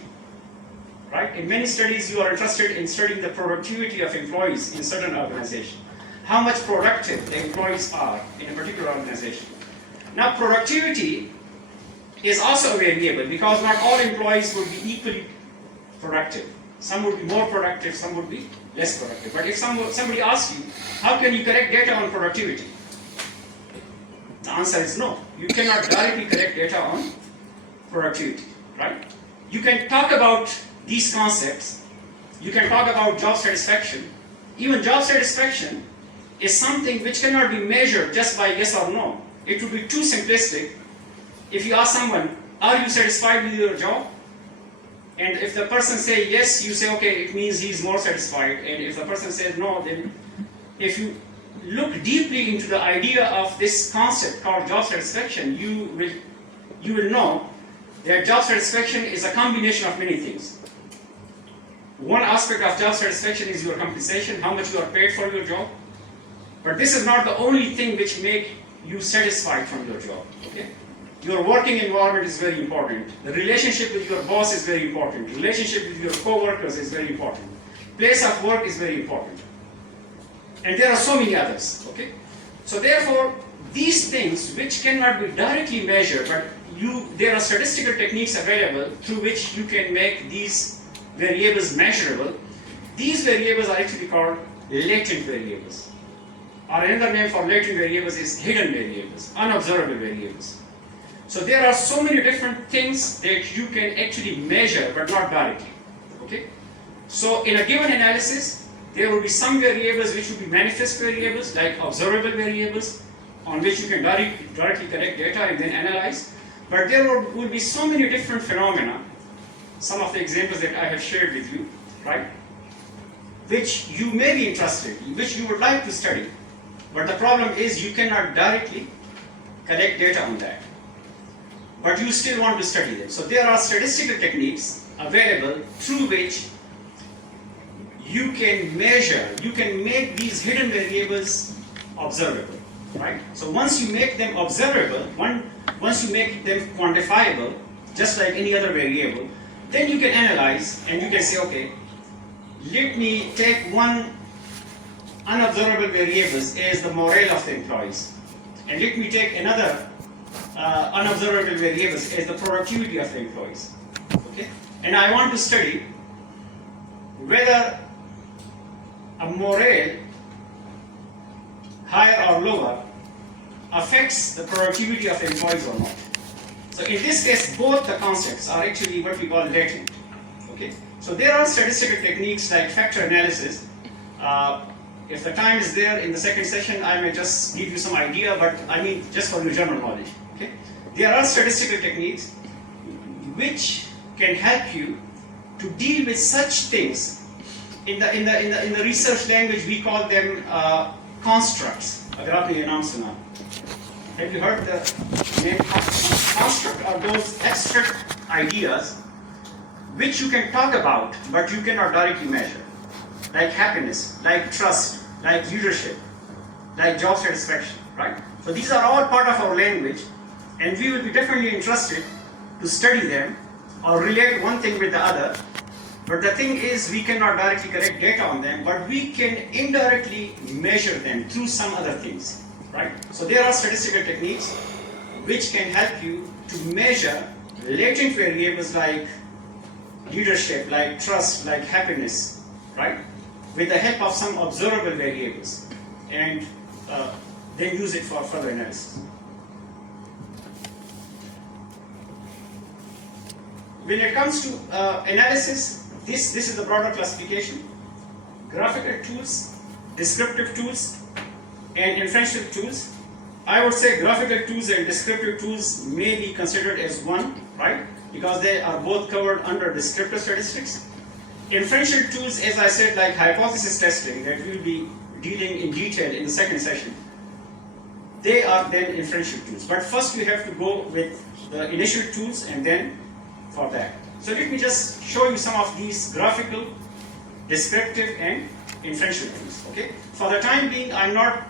right? In many studies, you are interested in studying the productivity of employees in certain organization, how much productive the employees are in a particular organization. Now, productivity is also a variable because not all employees would be equally productive. Some would be more productive, some would be less productive. But if somebody asks you, how can you correct data on productivity? The answer is no. You cannot directly correct data on productivity, right? You can talk about these concepts. You can talk about job satisfaction. Even job satisfaction is something which cannot be measured just by yes or no. It would be too simplistic. If you ask someone, are you satisfied with your job? And if the person says yes, you say, okay, it means he's more satisfied. And if the person says no, then if you look deeply into the idea of this concept called job satisfaction, you will know that job satisfaction is a combination of many things. One aspect of job satisfaction is your compensation, how much you are paid for your job. But this is not the only thing which makes you satisfied from your job. Okay? Your working environment is very important. The relationship with your boss is very important. Relationship with your co-workers is very important. Place of work is very important. And there are so many others. Okay? So therefore, these things which cannot be directly measured, but there are statistical techniques available through which you can make these variables measurable. These variables are actually called latent variables. Or another name for latent variables is hidden variables, unobservable variables. So there are so many different things that you can actually measure, but not directly. Okay? So in a given analysis, there will be some variables which will be manifest variables, like observable variables, on which you can directly collect data and then analyze. But there will be so many different phenomena, some of the examples that I have shared with you, right? Which you may be interested in, which you would like to study. But the problem is you cannot directly collect data on that. But you still want to study them. So there are statistical techniques available through which you can measure, you can make these hidden variables observable, right? So once you make them observable, once you make them quantifiable, just like any other variable, then you can analyze and you can say, okay, let me take one unobservable variables as the morale of the employees, and let me take another unobservable variables as the productivity of the employees. Okay? And I want to study whether a morale, higher or lower, affects the productivity of the employees or not. So in this case, both the concepts are actually what we call latent. Okay? So there are statistical techniques like factor analysis. If the time is there in the second session, I may just give you some idea, but I mean just for your general knowledge. Okay? There are statistical techniques which can help you to deal with such things. In the research language, we call them constructs. अगर आपने ये नाम सुना, have you heard the name construct? Are those abstract ideas which you can talk about, but you cannot directly measure, like happiness, like trust, like leadership, like job satisfaction, right? So these are all part of our language, and we will be definitely interested to study them or relate one thing with the other. But the thing is, we cannot directly collect data on them, but we can indirectly measure them through some other things, right? So there are statistical techniques which can help you to measure latent variables like leadership, like trust, like happiness, right? With the help of some observable variables, and then use it for further analysis. When it comes to analysis, this is the broader classification: graphical tools, descriptive tools, and inferential tools. I would say graphical tools and descriptive tools may be considered as one, right? Because they are both covered under descriptive statistics. Inferential tools, as I said, like hypothesis testing, that we'll be dealing in detail in the second session, they are then inferential tools. But first we have to go with the initial tools and then for that. So let me just show you some of these graphical, descriptive, and inferential tools. Okay. For the time being, I'm not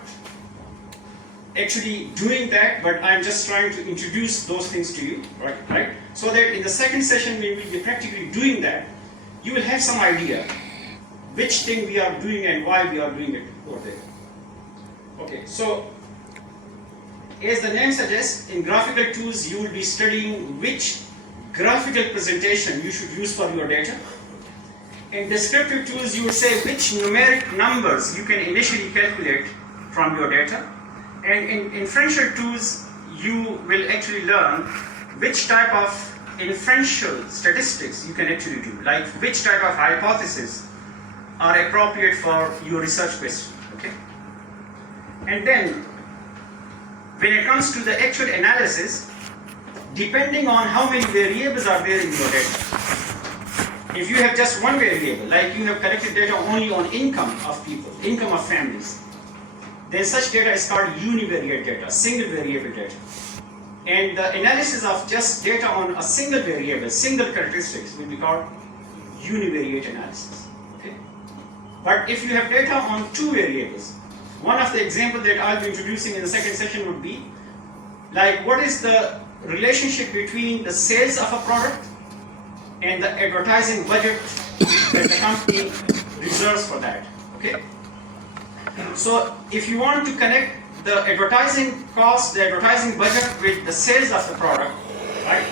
actually doing that, but I'm just trying to introduce those things to you, right? So that in the second session, we will be practically doing that. You will have some idea which thing we are doing and why we are doing it over there. Okay, so as the name suggests, in graphical tools, you will be studying which graphical presentation you should use for your data. In descriptive tools, you will say which numeric numbers you can initially calculate from your data. And in inferential tools, you will actually learn which type of inferential statistics you can actually do, like which type of hypotheses are appropriate for your research question, okay? And then, when it comes to the actual analysis, depending on how many variables are there in your data, if you have just one variable, like you have collected data only on income of people, income of families, then such data is called univariate data, single variable data. And the analysis of just data on a single variable, single characteristics, will be called univariate analysis. Okay? But if you have data on two variables, one of the examples that I'll be introducing in the second session would be, like, what is the relationship between the sales of a product and the advertising budget that the company reserves for that. Okay? So if you want to connect the advertising cost, the advertising budget with the sales of the product, right,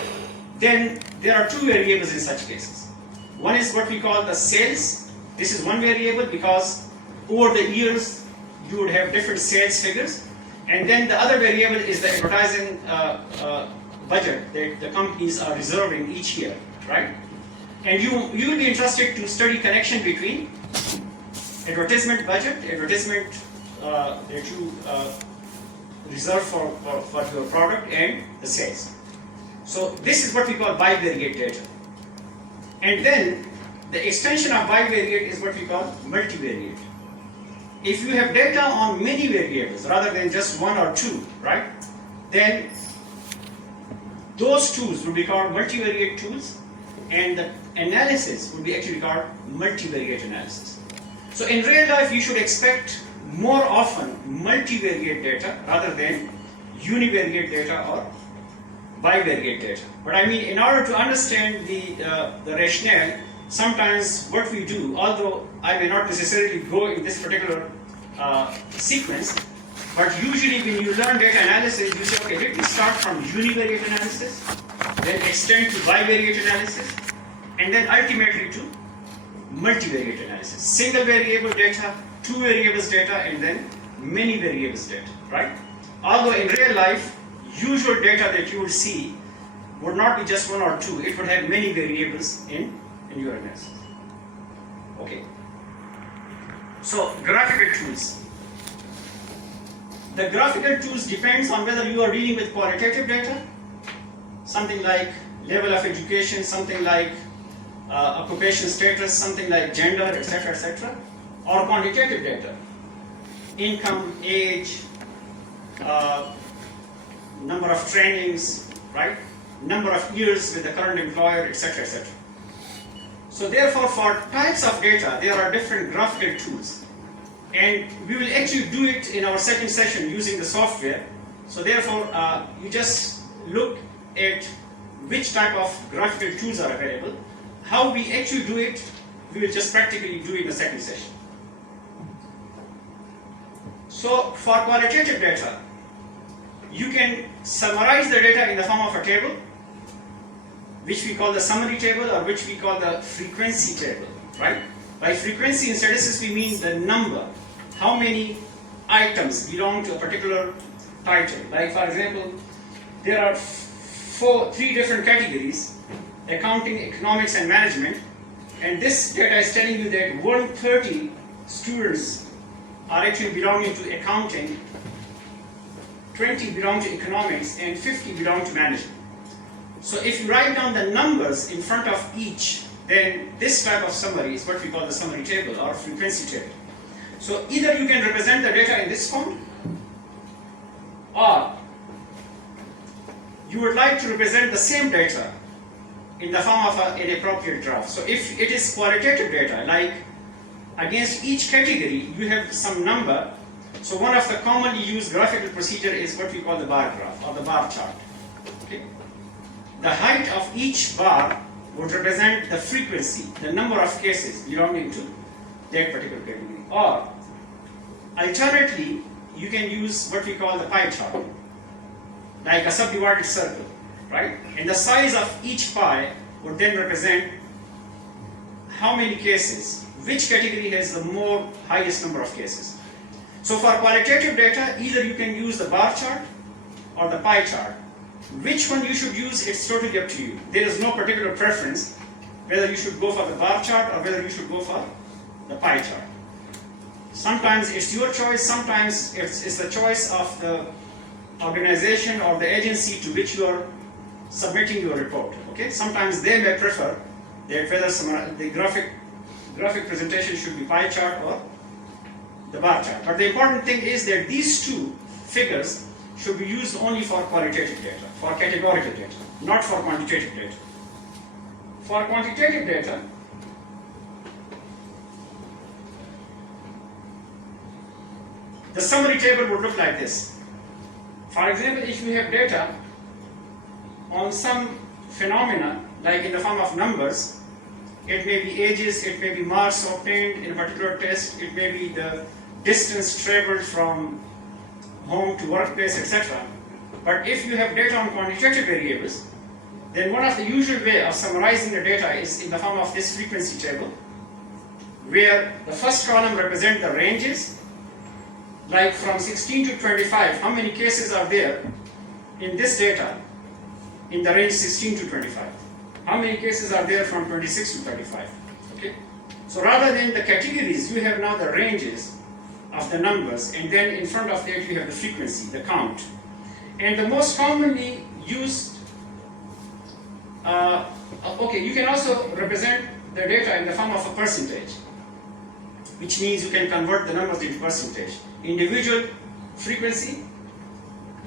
then there are two variables in such cases. One is what we call the sales. This is one variable because over the years you would have different sales figures. And then the other variable is the advertising budget that the companies are reserving each year, right? And you will be interested to study connection between advertisement budget, advertisement that you reserve for your product, and the sales. So this is what we call bivariate data. And then the extension of bivariate is what we call multivariate. If you have data on many variables rather than just one or two, right, then those tools will be called multivariate tools, and the analysis will be actually called multivariate analysis. So in real life, you should expect more often multivariate data rather than univariate data or bivariate data. But I mean, in order to understand the rationale, sometimes what we do, although I may not necessarily go in this particular sequence, but usually when you learn data analysis, you say, okay, let me start from univariate analysis, then extend to bivariate analysis, and then ultimately to multivariate analysis. Single variable data, two variables data, and then many variables data, right? Although in real life, usual data that you will see would not be just one or two, it would have many variables in your analysis. Okay. So, graphical tools. The graphical tools depends on whether you are dealing with qualitative data, something like level of education, something like occupation status, something like gender, etc., or quantitative data, income, age, number of trainings, right? Number of years with the current employer, etc. So therefore, for types of data, there are different graphical tools. And we will actually do it in our second session using the software. So therefore, you just look at which type of graphical tools are available. How we actually do it, we will just practically do in the second session. So for qualitative data, you can summarize the data in the form of a table, which we call the summary table, or which we call the frequency table, right? By frequency in statistics, we mean the number, how many items belong to a particular title. Like for example, there are three different categories: accounting, economics, and management. And this data is telling you that 130 students are actually belonging to accounting, 20 belong to economics, and 50 belong to management. So if you write down the numbers in front of each, then this type of summary is what we call the summary table or frequency table. So either you can represent the data in this form, or you would like to represent the same data in the form of an appropriate graph. So if it is qualitative data, like against each category you have some number, so one of the commonly used graphical procedure is what we call the bar graph or the bar chart. Okay? The height of each bar would represent the frequency, the number of cases belonging to that particular category. Or alternately, you can use what we call the pie chart, like a subdivided circle, right? And the size of each pie would then represent how many cases, which category has the more highest number of cases. So for qualitative data, either you can use the bar chart or the pie chart. Which one you should use, it's totally up to you. There is no particular preference whether you should go for the bar chart or whether you should go for the pie chart. Sometimes it's your choice, sometimes it's the choice of the organization or the agency to which you are submitting your report. Okay? Sometimes they may prefer that whether the graphic presentation should be pie chart or the bar chart. But the important thing is that these two figures should be used only for qualitative data, for categorical data, not for quantitative data. For quantitative data, the summary table would look like this. For example, if you have data on some phenomena, like in the form of numbers, it may be ages, it may be marks obtained in a particular test, it may be the distance traveled from home to workplace, etc. But if you have data on quantitative variables, then one of the usual way of summarizing the data is in the form of this frequency table, where the first column represents the ranges, like from 16 to 25, how many cases are there in this data in the range 16 to 25? How many cases are there from 26 to 35? Okay? So rather than the categories, you have now the ranges of the numbers, and then in front of that you have the frequency, the count. And the most commonly used, you can also represent the data in the form of a percentage, which means you can convert the numbers into percentage. Individual frequency,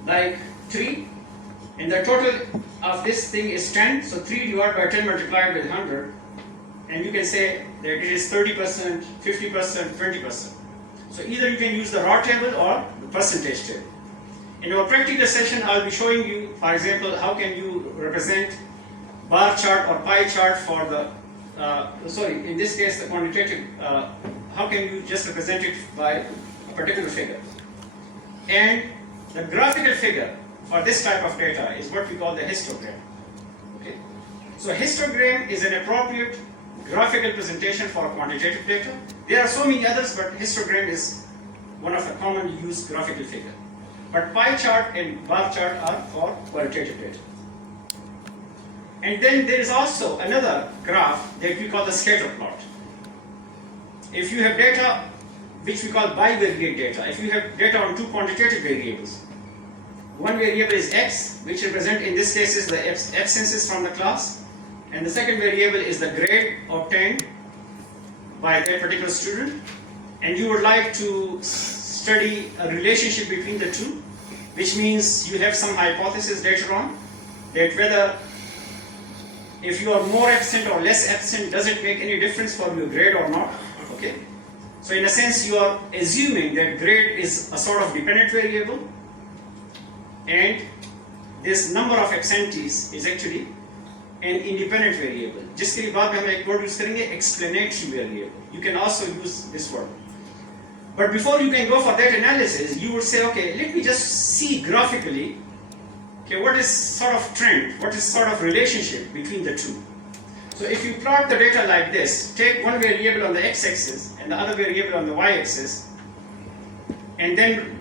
like 3, and the total of this thing is 10, so 3 divided by 10 multiplied with 100, and you can say that it is 30%, 50%, 20%. So either you can use the raw table or the percentage table. In our practical session, I'll be showing you, for example, how can you represent bar chart or pie chart for the, in this case the quantitative, how can you just represent it by a particular figure. And the graphical figure for this type of data is what we call the histogram. Okay? So histogram is an appropriate graphical presentation for quantitative data. There are so many others, but histogram is one of the commonly used graphical figure. But pie chart and bar chart are for qualitative data. And then there is also another graph that we call the scatter plot. If you have data which we call bivariate data, if you have data on two quantitative variables, one variable is x, which represent in this case is the absences from the class, and the second variable is the grade obtained by that particular student, and you would like to study a relationship between the two, which means you have some hypothesis later on that whether if you are more absent or less absent, does it make any difference for your grade or not? Okay. So in a sense, you are assuming that grade is a sort of dependent variable, and this number of absentees is actually an independent variable. जिसके लिए बाद में हम एक word use करेंगे, explanatory variable. You can also use this word. But before you can go for that analysis, you would say, okay, let me just see graphically, okay, what is sort of trend, what is sort of relationship between the two. So if you plot the data like this, take one variable on the x-axis and the other variable on the y-axis, and then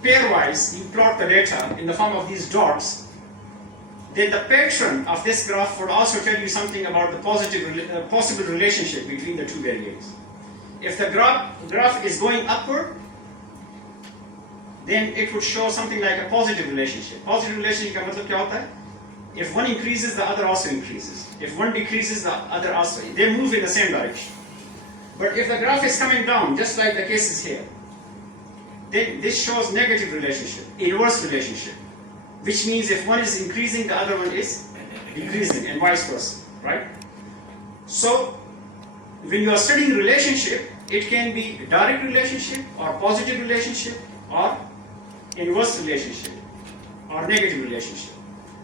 pairwise you plot the data in the form of these dots, then the pattern of this graph would also tell you something about the possible relationship between the two variables. If the graph is going upward, then it would show something like a positive relationship. Positive relationship का मतलब क्या होता है? If one increases, the other also increases. If one decreases, the other also. They move in the same direction. But if the graph is coming down, just like the case is here, then this shows negative relationship, inverse relationship, which means if one is increasing, the other one is decreasing, and vice versa, right? So when you are studying relationship, it can be direct relationship or positive relationship or inverse relationship or negative relationship.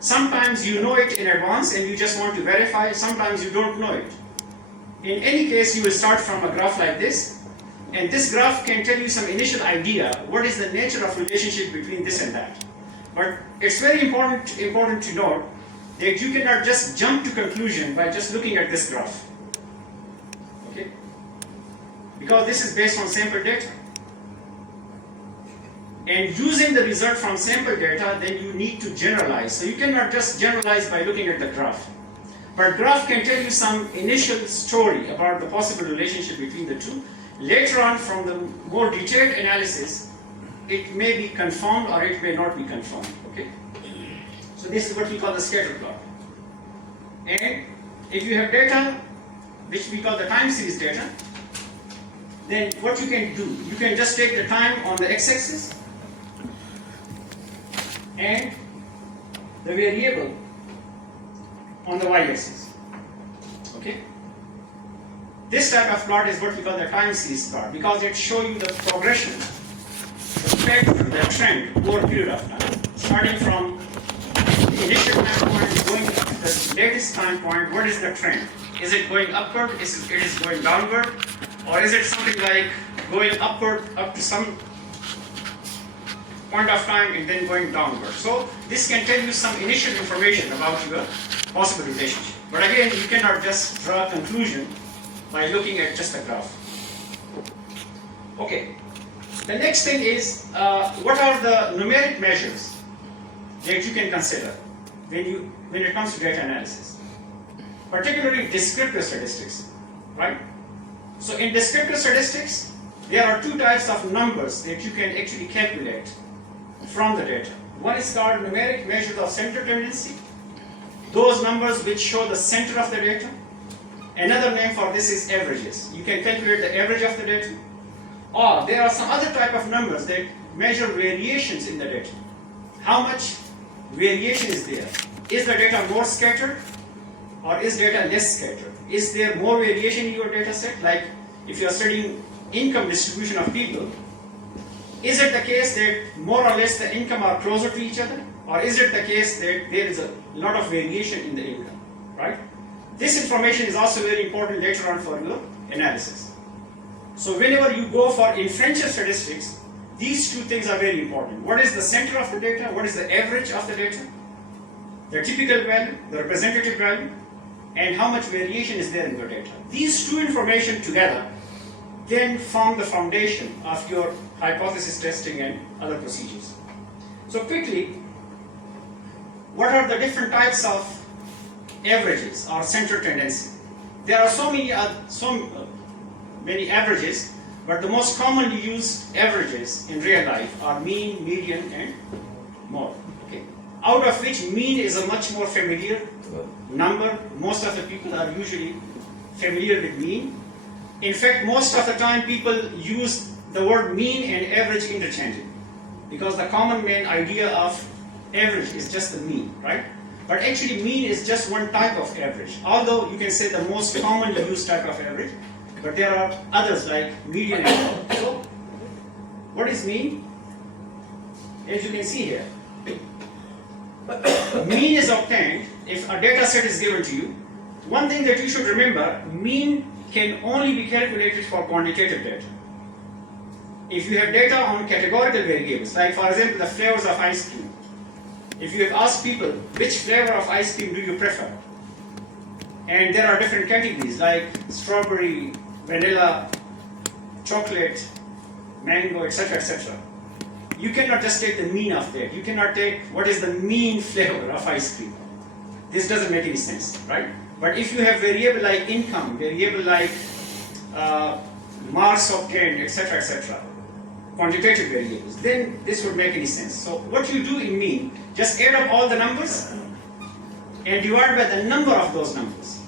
Sometimes you know it in advance and you just want to verify, sometimes you don't know it. In any case, you will start from a graph like this, and this graph can tell you some initial idea what is the nature of relationship between this and that. But it's very important to note that you cannot just jump to conclusion by just looking at this graph. Okay? Because this is based on sample data. And using the result from sample data, then you need to generalize. So you cannot just generalize by looking at the graph. But graph can tell you some initial story about the possible relationship between the two. Later on, from the more detailed analysis, it may be confirmed or it may not be confirmed. Okay? So this is what we call the scatter plot. And if you have data, which we call the time series data, then what you can do, you can just take the time on the x-axis and the variable on the y-axis. Okay? This type of plot is what we call the time series plot because it shows you the progression, the pattern, the trend over a period of time, starting from the initial time point going up to the latest time point. What is the trend? Is it going upward? Is it going downward? Or is it something like going upward up to some point of time and then going downward? So this can tell you some initial information about your possible relationship. But again, you cannot just draw a conclusion by looking at just a graph. Okay. The next thing is, what are the numeric measures that you can consider when it comes to data analysis? Particularly descriptive statistics, right? So in descriptive statistics, there are two types of numbers that you can actually calculate from the data. One is called numeric measures of center tendency, those numbers which show the center of the data. Another name for this is averages. You can calculate the average of the data. Or there are some other type of numbers that measure variations in the data. How much variation is there? Is the data more scattered or is data less scattered? Is there more variation in your data set? Like if you are studying income distribution of people, is it the case that more or less the income are closer to each other? Or is it the case that there is a lot of variation in the income, right? This information is also very important later on for your analysis. So whenever you go for inferential statistics, these two things are very important. What is the center of the data? What is the average of the data? The typical value, the representative value, and how much variation is there in your data. These two information together then form the foundation of your hypothesis testing and other procedures. So quickly, what are the different types of averages or center tendency? There are so many averages, but the most commonly used averages in real life are mean, median, and mode. Okay? Out of which mean is a much more familiar number. Most of the people are usually familiar with mean. In fact, most of the time people use the word mean and average interchangeably because the common main idea of average is just the mean, right? But actually mean is just one type of average. Although you can say the most commonly used type of average but there are others like median. So, what is mean? As you can see here, mean is obtained if a data set is given to you. One thing that you should remember, mean can only be calculated for quantitative data. If you have data on categorical variables, like for example the flavors of ice cream, if you have asked people which flavor of ice cream do you prefer, and there are different categories like strawberry, vanilla, chocolate, mango, etc., etc. You cannot just take the mean of that. You cannot take what is the mean flavor of ice cream. This doesn't make any sense, right? But if you have variable like income, variable like marks obtained, etc., etc., quantitative variables, then this would make any sense. So what you do in mean, just add up all the numbers and divide by the number of those numbers,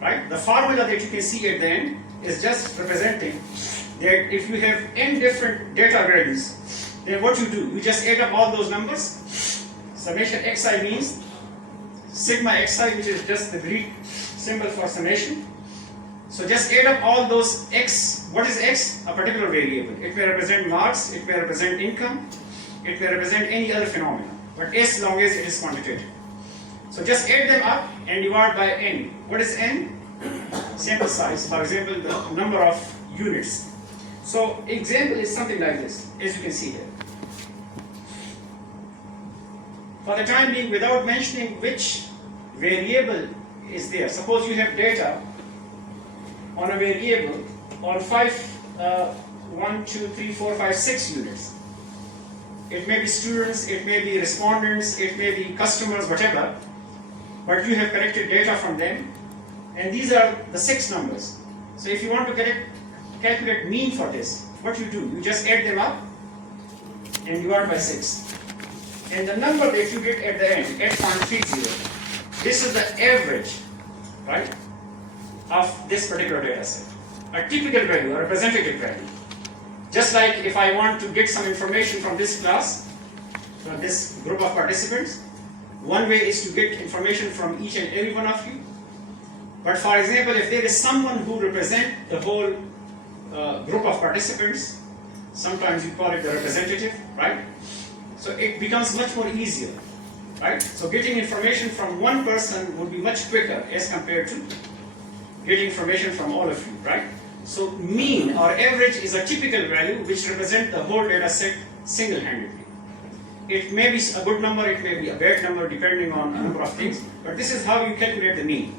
right? The formula that you can see at the end is just representing that if you have n different data values, then what you do, you just add up all those numbers. Summation xi means sigma xi, which is just the Greek symbol for summation. So just add up all those x. What is x? A particular variable. It may represent marks, it may represent income, it may represent any other phenomena, but as long as it is quantitative. So just add them up and divide by n. What is n? Sample size. For example, the number of units. So example is something like this, as you can see here. For the time being, without mentioning which variable is there, suppose you have data on a variable on 1, 2, 3, 4, 5, 6 units. It may be students, it may be respondents, it may be customers, whatever, but you have collected data from them, and these are the 6 numbers. So if you want to calculate mean for this, what you do, you just add them up and divide by 6. And the number that you get at the end, 8.30, this is the average, right, of this particular data set. A typical value, a representative value. Just like if I want to get some information from this class, from this group of participants, one way is to get information from each and every one of you. But for example, if there is someone who represents the whole group of participants, sometimes you call it the representative, right? So it becomes much more easier, right? So getting information from one person would be much quicker as compared to getting information from all of you, right? So mean or average is a typical value which represents the whole data set single-handedly. It may be a good number, it may be a bad number depending on a number of things, but this is how you calculate the mean.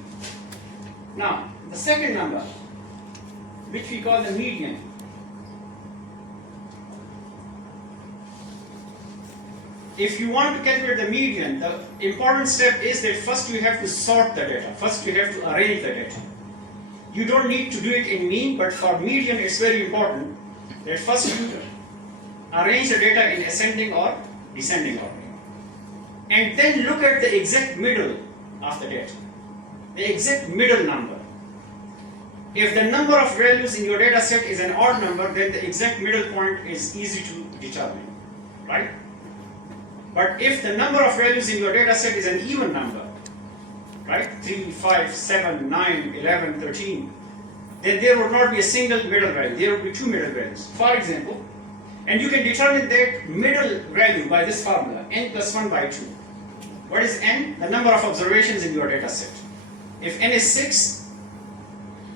Now, the second number, which we call the median, if you want to calculate the median, the important step is that first you have to sort the data. First you have to arrange the data. You don't need to do it in mean, but for median it's very important that first you arrange the data in ascending or descending order. And then look at the exact middle of the data. The exact middle number. If the number of values in your data set is an odd number, then the exact middle point is easy to determine, right? But if the number of values in your data set is an even number, right, 3, 5, 7, 9, 11, 13, then there would not be a single middle value, there would be 2 middle values. For example, and you can determine that middle value by this formula, n plus 1 by 2. What is n? The number of observations in your data set. If n is 6,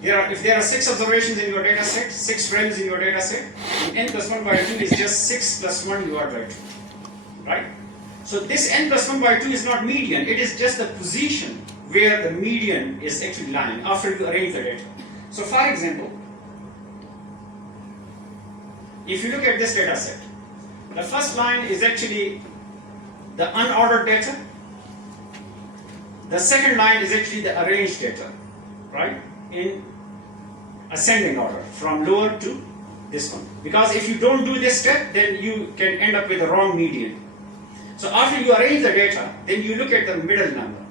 if there are 6 observations in your data set, 6 values in your data set, then n plus 1 by 2 is just 6 plus 1 divided by 2, right? So this n plus 1 by 2 is not median, it is just the position where the median is actually lying after you arrange the data. So for example, if you look at this data set, the first line is actually the unordered data. The second line is actually the arranged data, right, in ascending order from lower to this one. Because if you don't do this step, then you can end up with a wrong median. So after you arrange the data, then you look at the middle number.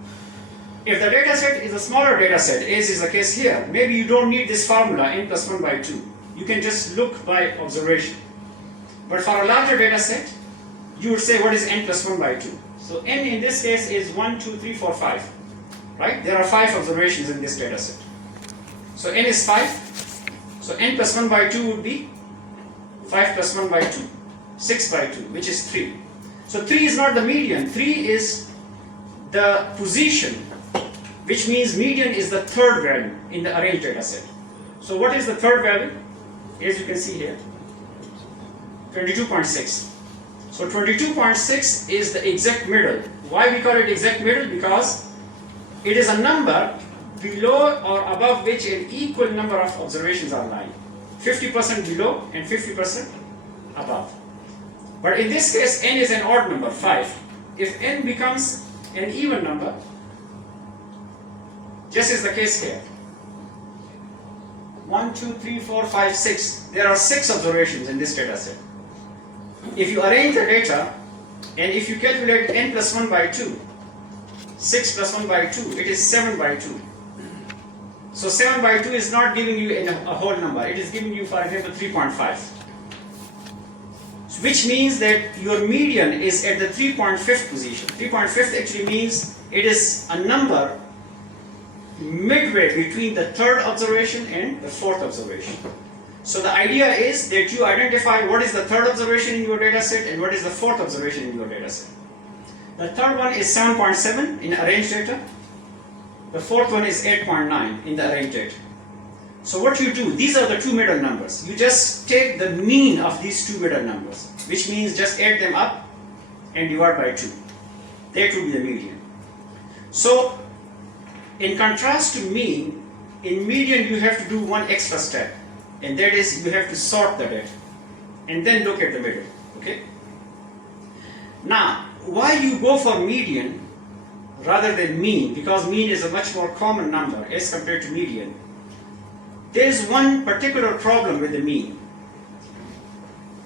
If the data set is a smaller data set, as is the case here, maybe you don't need this formula, n plus 1 by 2. You can just look by observation. But for a larger data set, you would say what is n plus 1 by 2. So n in this case is 1, 2, 3, 4, 5. Right? There are 5 observations in this data set. So n is 5. So n plus 1 by 2 would be 5 plus 1 by 2, 6 by 2, which is 3. So 3 is not the median, 3 is the position, which means median is the third value in the arranged data set. So what is the third value? As you can see here, 22.6. So 22.6 is the exact middle. Why we call it exact middle? Because it is a number below or above which an equal number of observations are lying. 50% below and 50% above. But in this case, n is an odd number, 5. If n becomes an even number, just as the case here, 1, 2, 3, 4, 5, 6. There are 6 observations in this data set. If you arrange the data and if you calculate n plus 1 by 2, 6 plus 1 by 2, it is 7 by 2. So 7 by 2 is not giving you a whole number. It is giving you, for example, 3.5. Which means that your median is at the 3.5th position. 3.5th actually means it is a number midway between the third observation and the fourth observation. So the idea is that you identify what is the third observation in your data set and what is the fourth observation in your data set. The third one is 7.7 in arranged data. The fourth one is 8.9 in the arranged data. So what you do, these are the two middle numbers. You just take the mean of these two middle numbers, which means just add them up and divide by 2. That will be the median. So in contrast to mean, in median you have to do one extra step, and that is you have to sort the data and then look at the middle. Okay? Now, why you go for median rather than mean? Because mean is a much more common number as compared to median. There is one particular problem with the mean.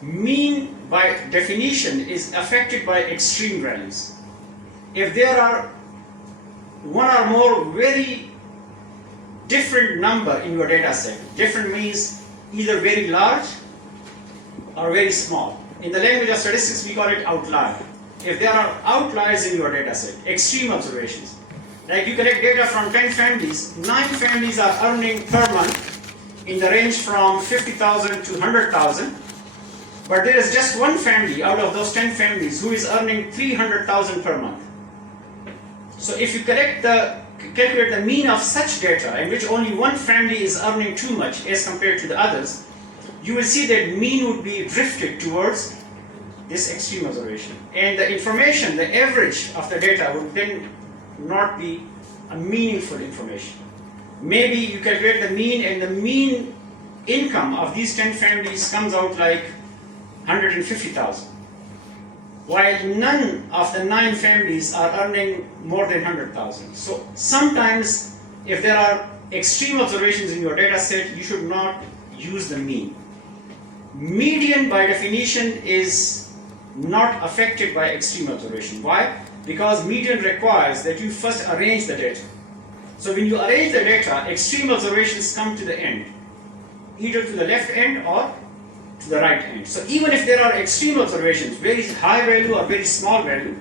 Mean, by definition, is affected by extreme values. If there are one or more very different number in your data set, different means either very large or very small. In the language of statistics, we call it outlier. If there are outliers in your data set, extreme observations, like you collect data from 10 families, 9 families are earning per month in the range from 50,000 to 100,000, but there is just one family out of those 10 families who is earning 300,000 per month. So if you calculate the mean of such data in which only one family is earning too much as compared to the others, you will see that mean would be drifted towards this extreme observation. And the information, the average of the data would then not be a meaningful information. Maybe you calculate the mean and the mean income of these 10 families comes out like 150,000. While none of the 9 families are earning more than 100,000. So sometimes if there are extreme observations in your data set, you should not use the mean. Median by definition is not affected by extreme observation. Why? Because median requires that you first arrange the data. So when you arrange the data, extreme observations come to the end, either to the left end or to the right end. So even if there are extreme observations, very high value or very small value,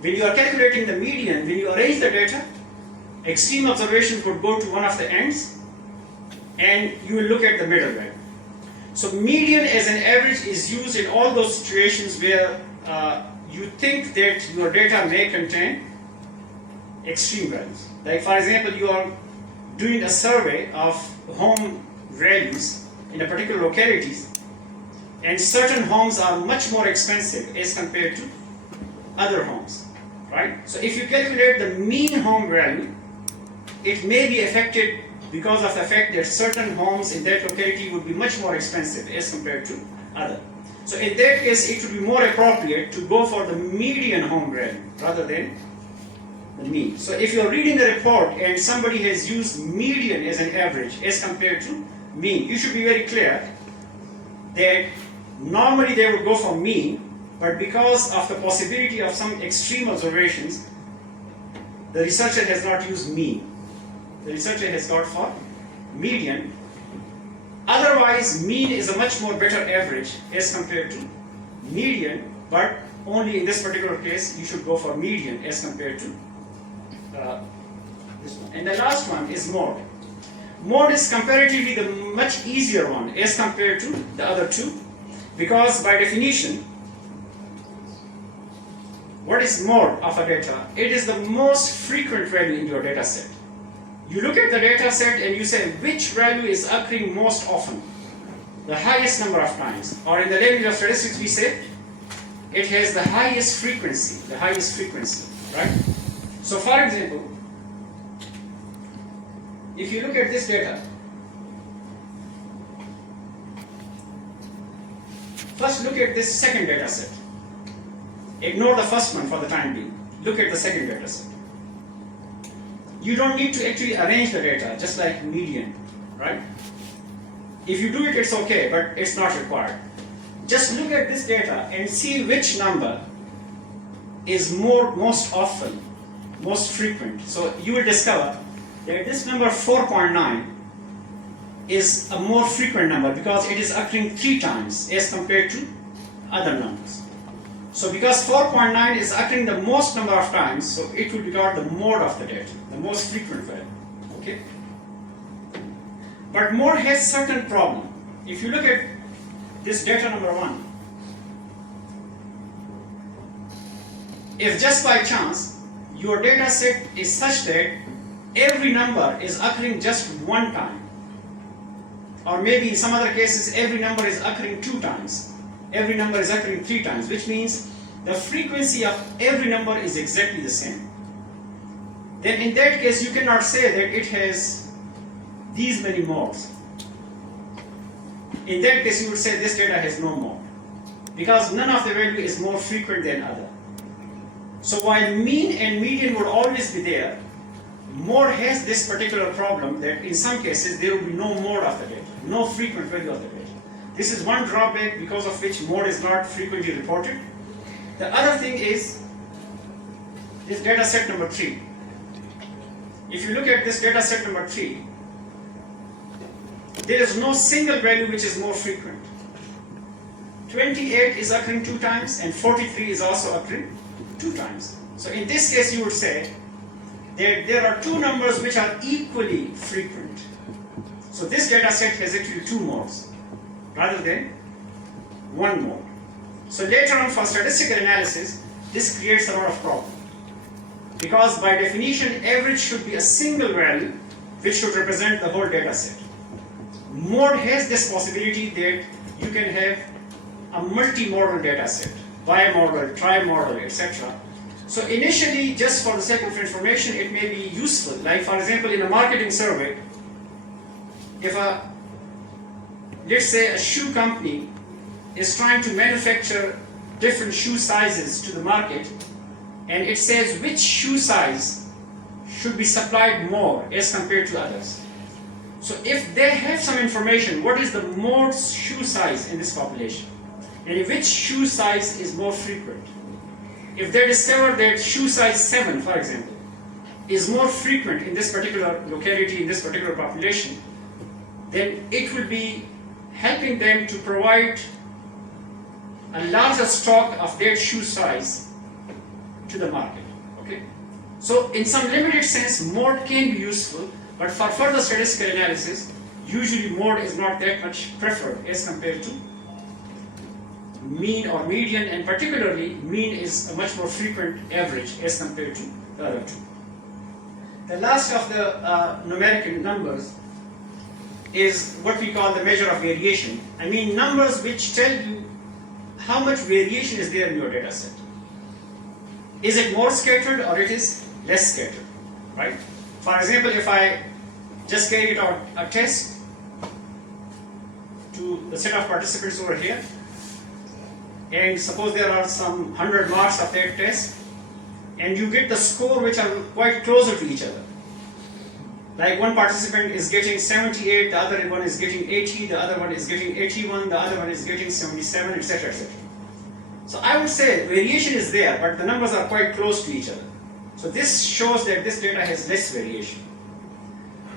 when you are calculating the median, when you arrange the data, extreme observations would go to one of the ends and you will look at the middle value. So median as an average is used in all those situations where you think that your data may contain extreme values. Like for example, you are doing a survey of home values in a particular localities, and certain homes are much more expensive as compared to other homes, right? So if you calculate the mean home value, it may be affected because of the fact that certain homes in that locality would be much more expensive as compared to other. So in that case, it would be more appropriate to go for the median home value rather than the mean. So if you're reading the report and somebody has used median as an average as compared to mean, you should be very clear that normally they would go for mean, but because of the possibility of some extreme observations, the researcher has not used mean. The researcher has gone for median. Otherwise, mean is a much more better average as compared to median, but only in this particular case, you should go for median as compared to this one. And the last one is mode. Mode is comparatively the much easier one as compared to the other two, because by definition, what is mode of a data? It is the most frequent value in your data set. You look at the data set and you say which value is occurring most often, the highest number of times, or in the language of statistics we say it has the highest frequency, right? So for example, if you look at this data, first look at this second data set. Ignore the first one for the time being. Look at the second data set. You don't need to actually arrange the data, just like median, right? If you do it, it's okay, but it's not required. Just look at this data and see which number is most often, most frequent. So you will discover that this number 4.9 is a more frequent number because it is occurring 3 times as compared to other numbers. So because 4.9 is occurring the most number of times, so it will be called the mode of the data, the most frequent value. Okay? But mode has certain problem. If you look at this data number 1, if just by chance your data set is such that every number is occurring just 1 time, or maybe in some other cases every number is occurring 2 times, every number is occurring 3 times, which means the frequency of every number is exactly the same, then in that case you cannot say that it has these many modes. In that case you would say this data has no mode, because none of the value is more frequent than other. So while mean and median would always be there, mode has this particular problem that in some cases there will be no mode of the data, no frequent value of the data. This is one drawback because of which mode is not frequently reported. The other thing is this data set number 3. If you look at this data set number 3, there is no single value which is more frequent. 28 is occurring 2 times and 43 is also occurring 2 times. So in this case you would say that there are 2 numbers which are equally frequent. So this data set has actually 2 modes rather than 1 mode. So later on for statistical analysis, this creates a lot of problem. Because by definition, average should be a single value which should represent the whole data set. Mode has this possibility that you can have a multimodal data set, bimodal, trimodal, etc. So initially, just for the sake of information, it may be useful. Like for example, in a marketing survey, if let's say a shoe company is trying to manufacture different shoe sizes to the market, and it says which shoe size should be supplied more as compared to others. So if they have some information, what is the most shoe size in this population, and which shoe size is more frequent. If they discover that shoe size 7, for example, is more frequent in this particular locality, in this particular population, then it will be helping them to provide a larger stock of their shoe size to the market. Okay? So in some limited sense, mode can be useful, but for further statistical analysis, usually mode is not that much preferred as compared to mean or median, and particularly mean is a much more frequent average as compared to the other 2. The last of the numeric numbers is what we call the measure of variation. I mean numbers which tell you how much variation is there in your data set. Is it more scattered or it is less scattered, right? For example, if I just carried out a test to the set of participants over here, and suppose there are some 100 marks of that test, and you get the score which are quite closer to each other. Like one participant is getting 78, the other one is getting 80, the other one is getting 81, the other one is getting 77, etc., etc. So I would say variation is there, but the numbers are quite close to each other. So this shows that this data has less variation.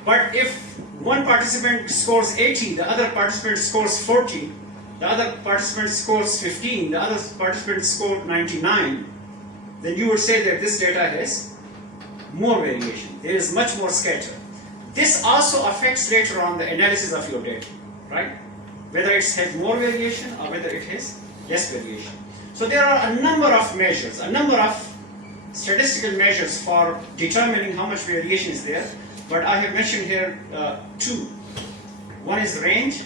But if one participant scores 80, the other participant scores 40, the other participant scores 15, the other participant scores 99, then you would say that this data has more variation. There is much more scatter. this also affects later on the analysis of your data, right? Whether it's had more variation or whether it has less variation. So there are a number of measures, a number of statistical measures for determining how much variation is there, but I have mentioned here two. One is range,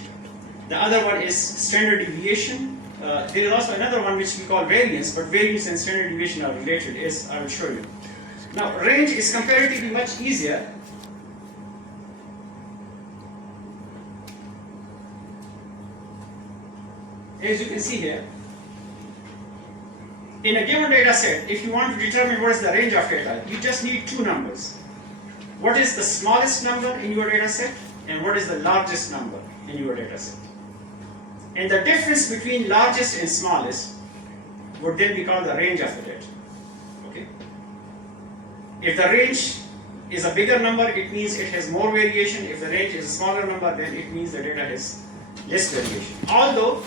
the other one is standard deviation. There is also another one which we call variance, but variance and standard deviation are related, as I will show you. Now, range is comparatively much easier. As you can see here, in a given data set, if you want to determine what is the range of data, you just need two numbers. What is the smallest number in your data set and what is the largest number in your data set? And the difference between largest and smallest would then be called the range of the data. Okay? If the range is a bigger number, it means it has more variation. If the range is a smaller number, then it means the data has less variation. Although,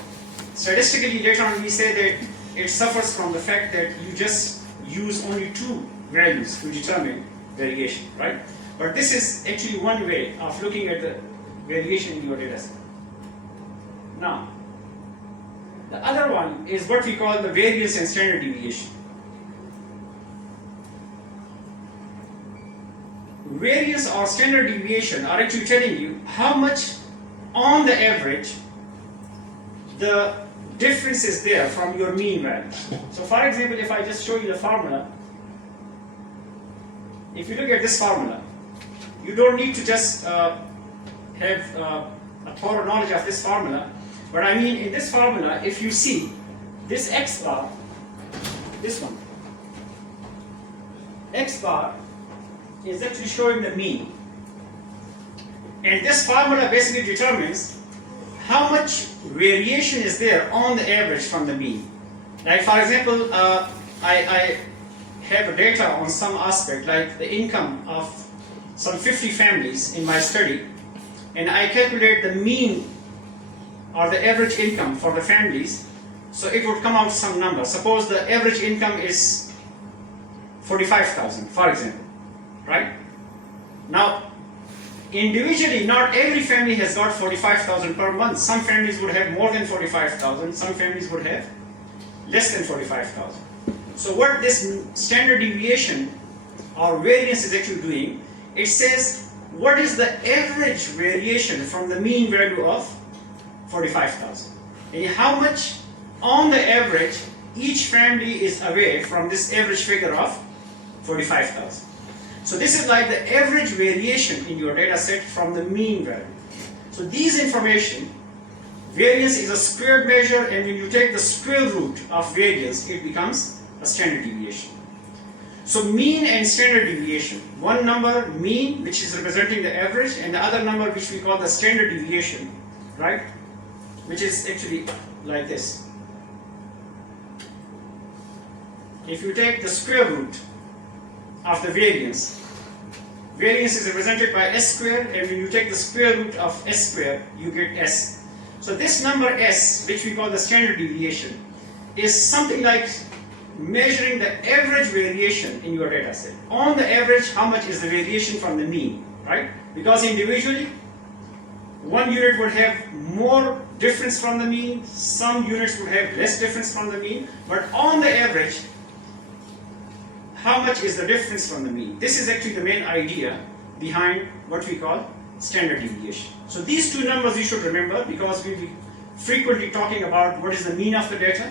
statistically later on we say that it suffers from the fact that you just use only two values to determine variation, right? But this is actually one way of looking at the variation in your data set. Now, the other one is what we call the variance and standard deviation. Variance or standard deviation are actually telling you how much on the average the difference is there from your mean value. So for example, if I just show you the formula, if you look at this formula, you don't need to just have a thorough knowledge of this formula, but I mean in this formula, if you see this x bar, this one, x bar is actually showing the mean. And this formula basically determines how much variation is there on the average from the mean. Like for example, I have data on some aspect, like the income of some 50 families in my study, and I calculate the mean or the average income for the families, so it would come out some number. Suppose the average income is 45,000, for example, right? Now, individually, not every family has got 45,000 per month. Some families would have more than 45,000, some families would have less than 45,000. So what this standard deviation or variance is actually doing, it says what is the average variation from the mean value of 45,000. And how much on the average each family is away from this average figure of 45,000. So this is like the average variation in your data set from the mean value. So these information, variance is a squared measure, and when you take the square root of variance, it becomes a standard deviation. So mean and standard deviation, one number mean, which is representing the average, and the other number which we call the standard deviation, right? Which is actually like this. If you take the square root of the variance, variance is represented by s squared, and when you take the square root of s squared, you get s. So this number s, which we call the standard deviation, is something like measuring the average variation in your data set. On the average, how much is the variation from the mean, right? Because individually, one unit would have more difference from the mean, some units would have less difference from the mean, but on the average, how much is the difference from the mean? This is actually the main idea behind what we call standard deviation. So these two numbers you should remember, because we'll be frequently talking about what is the mean of the data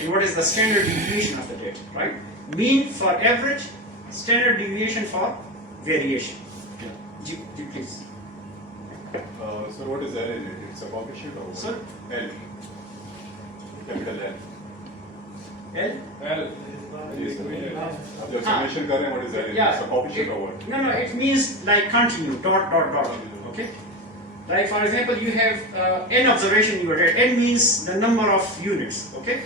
and what is the standard deviation of the data, right? Mean for average, standard deviation for variation. Ji, please. Sir, what is L in it? It's a coefficient or what? Sir? L. Capital L. L? Well, Yes, sir. Your summation kar rahe hain, what is L in it? Yeah. It's a coefficient or what? No, it means like continue, dot, dot, dot, okay? Like for example, you have n observation you are at. N means the number of units, okay?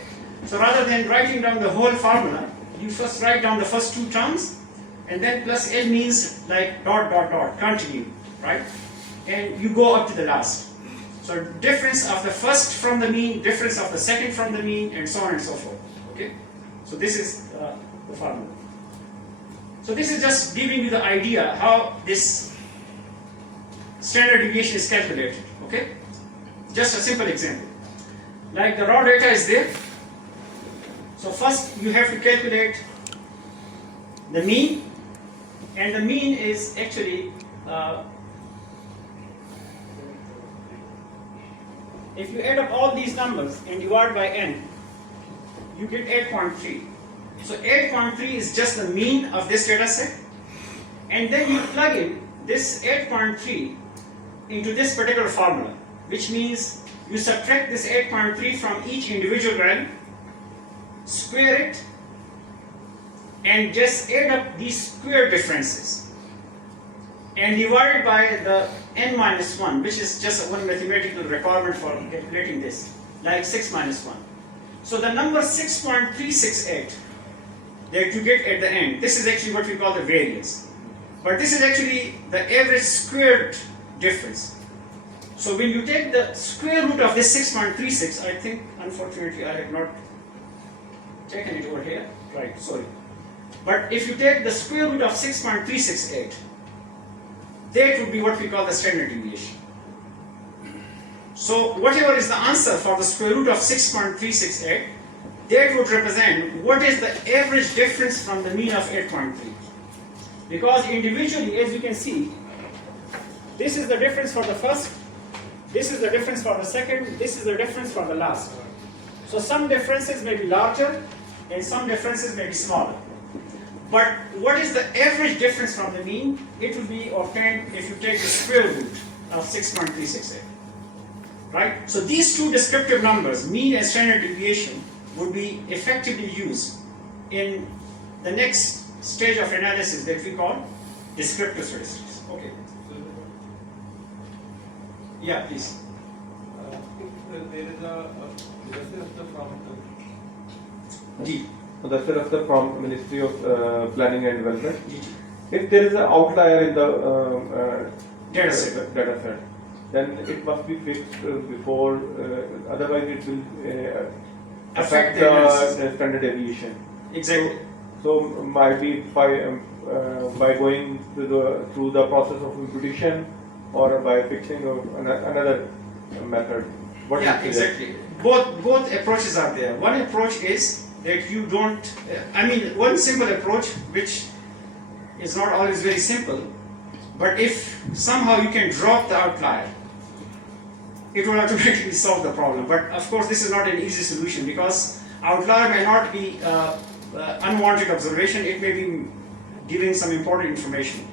So rather than writing down the whole formula, you first write down the first two terms, and then plus n means like dot, dot, dot, continue, right? And you go up to the last. So difference of the first from the mean, difference of the second from the mean, and so on and so forth, okay? So this is the formula. So this is just giving you the idea how this standard deviation is calculated. Okay? Just a simple example. Like the raw data is there. So first you have to calculate the mean, and the mean is actually if you add up all these numbers and divide by n, you get 8.3. So 8.3 is just the mean of this data set, and then you plug in this 8.3 into this particular formula, which means you subtract this 8.3 from each individual value, square it, and just add up these square differences and divide by the n minus 1, which is just one mathematical requirement for calculating this, like 6 minus 1. So the number 6.368 that you get at the end, this is actually what we call the variance. But this is actually the average squared difference. So when you take the square root of this 6.36, I think unfortunately I have not taken it over here. Right, sorry. But if you take the square root of 6.368, that would be what we call the standard deviation. So whatever is the answer for the square root of 6.368, that would represent what is the average difference from the mean of 8.3. Because individually, as you can see, this is the difference for the first, this is the difference for the second, this is the difference for the last. So some differences may be larger and some differences may be smaller. But what is the average difference from the mean? It will be obtained if you take the square root of 6.368. Right? So these two descriptive numbers, mean and standard deviation, would be effectively used in the next stage of analysis that we call descriptive statistics. Okay. Yeah, please. If there is a reference from D. the reference from Ministry of Planning and Development, D. if there is an outlier in the Data set. then it must be fixed before, otherwise it will Affect affect the analysis. the standard deviation. Exactly. So might be by going through the process of imputation or by fixing another method. What Yeah, do you suggest? exactly. Both approaches are there. One approach is that you don't, one simple approach which is not always very simple, but if somehow you can drop the outlier, it will automatically solve the problem. But of course this is not an easy solution because outlier may not be unwanted observation, it may be giving some important information.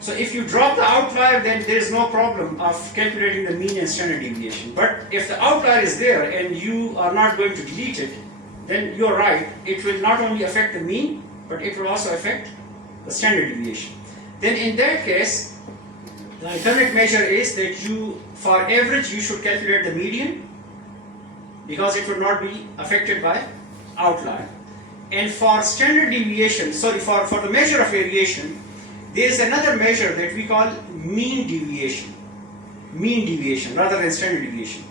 So if you drop the outlier, then there is no problem of calculating the mean and standard deviation. But if the outlier is there and you are not going to delete it, then you are right, it will not only affect the mean, but it will also affect the standard deviation. Then in that case, the alternate measure is that for average, you should calculate the median because it would not be affected by outlier. And for standard deviation, for the measure of variation, there is another measure that we call mean deviation rather than standard deviation.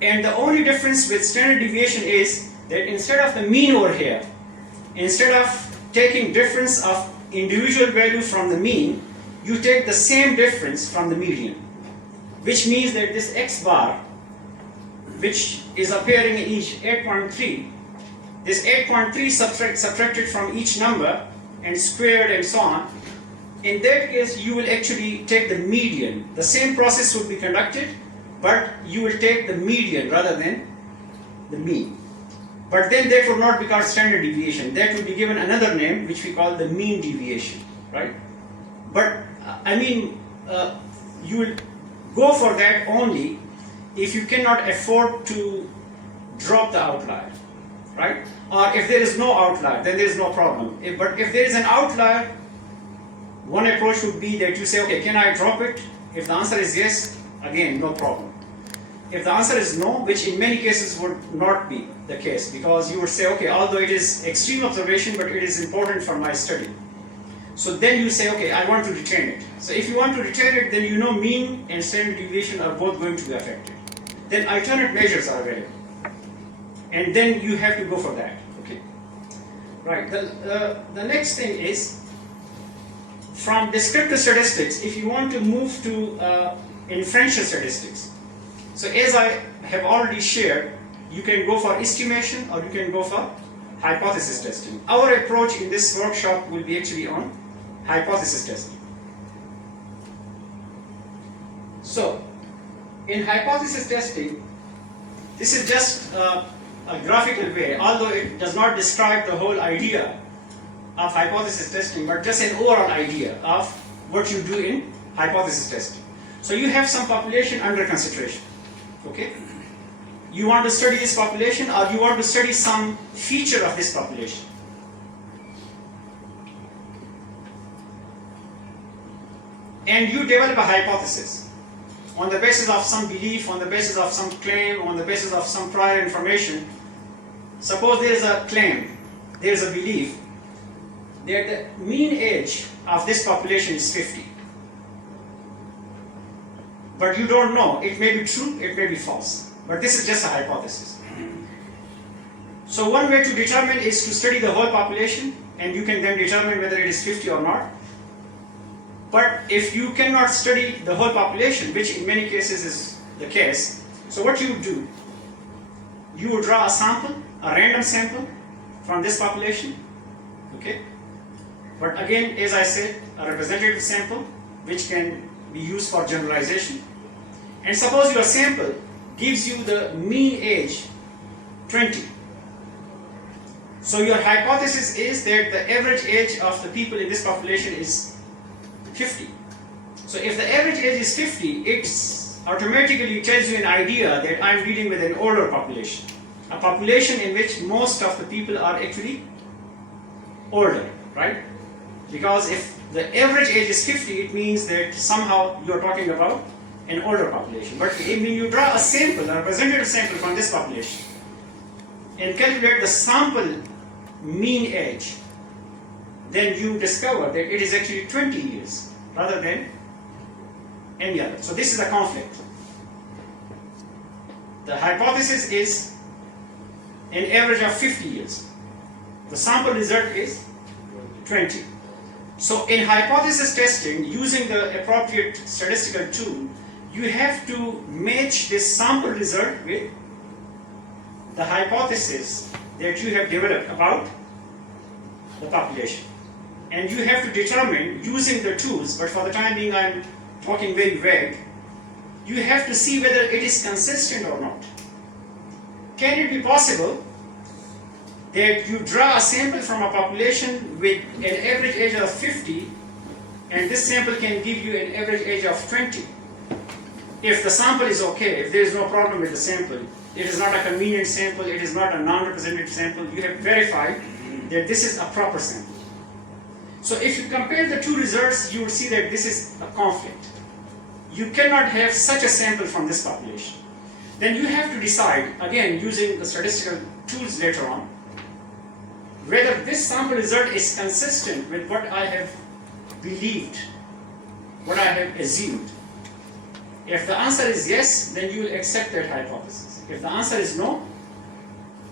And the only difference with standard deviation is that instead of the mean over here, instead of taking difference of individual value from the mean, you take the same difference from the median, which means that this x bar, which is appearing in each 8.3, this 8.3 subtracted from each number and squared and so on, in that case you will actually take the median. The same process would be conducted, but you will take the median rather than the mean. But then that would not be called standard deviation. That would be given another name which we call the mean deviation, right? But you will go for that only if you cannot afford to drop the outlier, right? Or if there is no outlier, then there is no problem. But if there is an outlier, one approach would be that you say, okay, can I drop it? If the answer is yes, again, no problem. If the answer is no, which in many cases would not be the case, because you would say, okay, although it is extreme observation, but it is important for my study. So then you say, okay, I want to retain it. So if you want to retain it, then you know mean and standard deviation are both going to be affected. Then alternate measures are available. And then you have to go for that, okay? Right, the next thing is, from descriptive statistics, if you want to move to inferential statistics. So as I have already shared, you can go for estimation or you can go for hypothesis testing. Our approach in this workshop will be actually on hypothesis testing. So, in hypothesis testing, this is just a graphical way, although it does not describe the whole idea of hypothesis testing, but just an overall idea of what you do in hypothesis testing. So you have some population under consideration, okay? You want to study this population or you want to study some feature of this population. And you develop a hypothesis on the basis of some belief, on the basis of some claim, on the basis of some prior information. Suppose there is a claim, there is a belief that the mean age of this population is 50. But you don't know, it may be true, it may be false. But this is just a hypothesis. So one way to determine is to study the whole population, and you can then determine whether it is 50 or not. But if you cannot study the whole population, which in many cases is the case, so what you would do, you would draw a sample, a random sample from this population, okay? But again, as I said, a representative sample, which can be used for generalization. And suppose your sample gives you the mean age 20. So your hypothesis is that the average age of the people in this population is 50. So if the average age is 50, it automatically tells you an idea that I'm dealing with an older population. A population in which most of the people are actually older, right? Because if the average age is 50, it means that somehow you're talking about an older population. But when you draw a sample, a representative sample from this population, and calculate the sample mean age, then you discover that it is actually 20 years rather than any other. So this is a conflict. The hypothesis is an average of 50 years. The sample result is 20. So in hypothesis testing, using the appropriate statistical tool, you have to match this sample result with the hypothesis that you have developed about the population. And you have to determine, using the tools, but for the time being I'm talking very vague, you have to see whether it is consistent or not. Can it be possible that you draw a sample from a population with an average age of 50, and this sample can give you an average age of 20? If the sample is okay, if there is no problem with the sample, it is not a convenient sample, it is not a non-representative sample, you have verified that this is a proper sample. So if you compare the two results, you will see that this is a conflict. You cannot have such a sample from this population. Then you have to decide, again using the statistical tools later on, whether this sample result is consistent with what I have believed, what I have assumed. If the answer is yes, then you will accept that hypothesis. If the answer is no,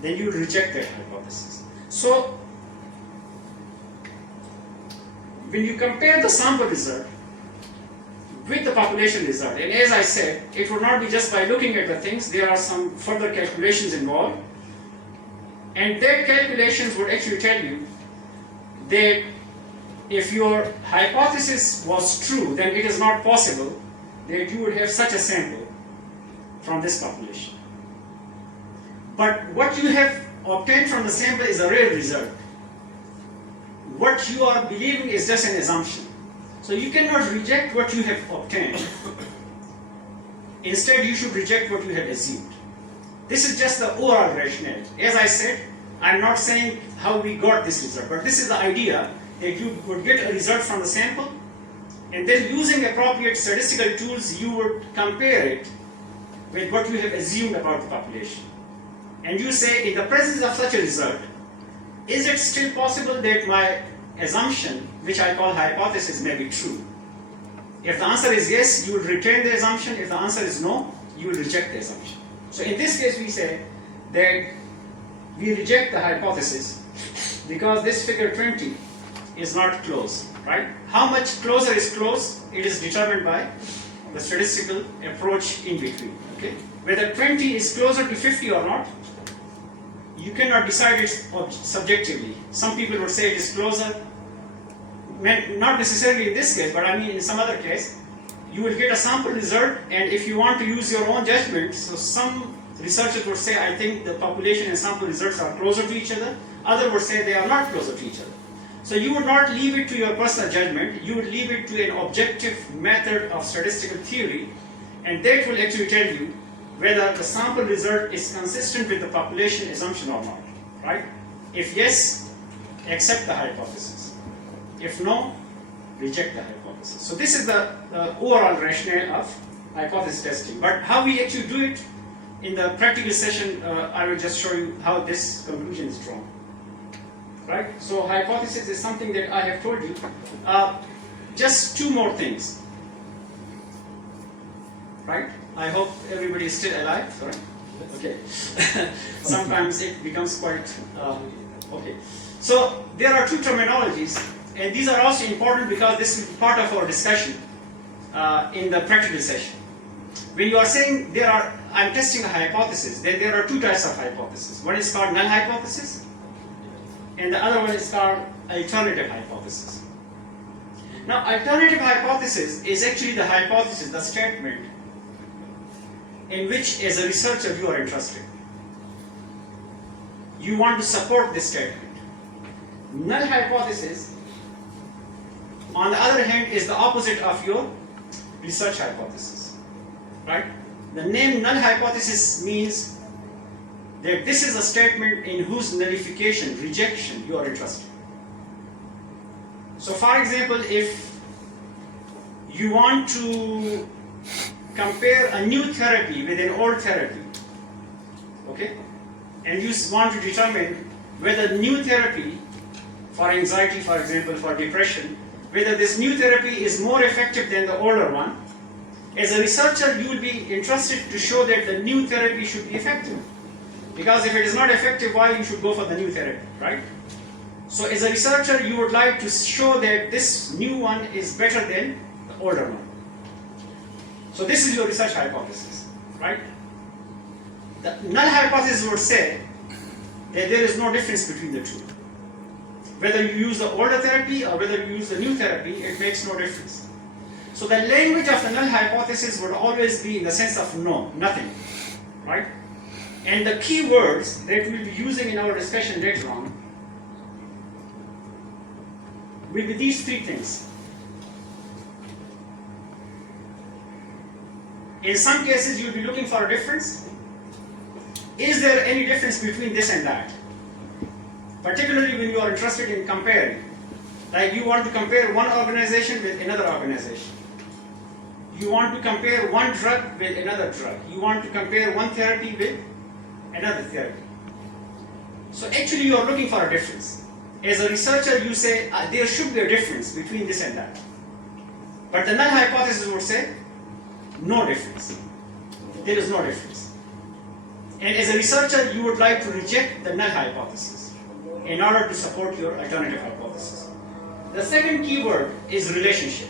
then you will reject that hypothesis. So, when you compare the sample result with the population result, and as I said, it would not be just by looking at the things, there are some further calculations involved. And that calculations would actually tell you that if your hypothesis was true, then it is not possible that you would have such a sample from this population. But what you have obtained from the sample is a real result. What you are believing is just an assumption. So you cannot reject what you have obtained. Instead, you should reject what you have assumed. This is just the overall rationale. As I said, I'm not saying how we got this result, but this is the idea that you would get a result from the sample, and then using appropriate statistical tools, you would compare it with what you have assumed about the population. And you say, in the presence of such a result, is it still possible that my assumption, which I call hypothesis, may be true? If the answer is yes, you will retain the assumption. If the answer is no, you will reject the assumption. So in this case, we say that we reject the hypothesis because this figure 20 is not close, right? How much closer is close? It is determined by the statistical approach in between. Okay, whether 20 is closer to 50 or not, you cannot decide it subjectively. Some people would say it is closer, not necessarily in this case, but I mean in some other case, you will get a sample result, and if you want to use your own judgment, so some researchers would say, I think the population and sample results are closer to each other, others would say they are not closer to each other. So you would not leave it to your personal judgment, you would leave it to an objective method of statistical theory, and that will actually tell you whether the sample result is consistent with the population assumption or not, right? If yes, accept the hypothesis. If no, reject the hypothesis. So this is the overall rationale of hypothesis testing. But how we actually do it in the practical session, I will just show you how this conclusion is drawn. Right? So hypothesis is something that I have told you. Just two more things. Right? I hope everybody is still alive. Right? Okay. Sometimes it becomes quite okay. So there are two terminologies, and these are also important because this will be part of our discussion in the practical session. When you are saying I'm testing a hypothesis, then there are two types of hypothesis. One is called null hypothesis, and the other one is called alternative hypothesis. Now, alternative hypothesis is actually the hypothesis, the statement, in which as a researcher you are interested. You want to support this statement. Null hypothesis, on the other hand, is the opposite of your research hypothesis. Right? The name null hypothesis means that this is a statement in whose nullification, rejection, you are interested. So for example, if you want to compare a new therapy with an old therapy, okay, and you want to determine whether new therapy for anxiety, for example, for depression, whether this new therapy is more effective than the older one, as a researcher, you will be interested to show that the new therapy should be effective. Because if it is not effective, why you should go for the new therapy, right? So as a researcher, you would like to show that this new one is better than the older one. So this is your research hypothesis, right? The null hypothesis would say that there is no difference between the two. Whether you use the older therapy or whether you use the new therapy, it makes no difference. So the language of the null hypothesis would always be in the sense of no, nothing, right? And the key words that we'll be using in our discussion later on will be these three things. In some cases, you'll be looking for a difference. Is there any difference between this and that? Particularly when you are interested in comparing. Like you want to compare one organization with another organization. You want to compare one drug with another drug. You want to compare one therapy with another therapy. So actually you are looking for a difference. As a researcher, you say there should be a difference between this and that. But the null hypothesis would say no difference. There is no difference. And as a researcher, you would like to reject the null hypothesis in order to support your alternative hypothesis. The second keyword is relationship.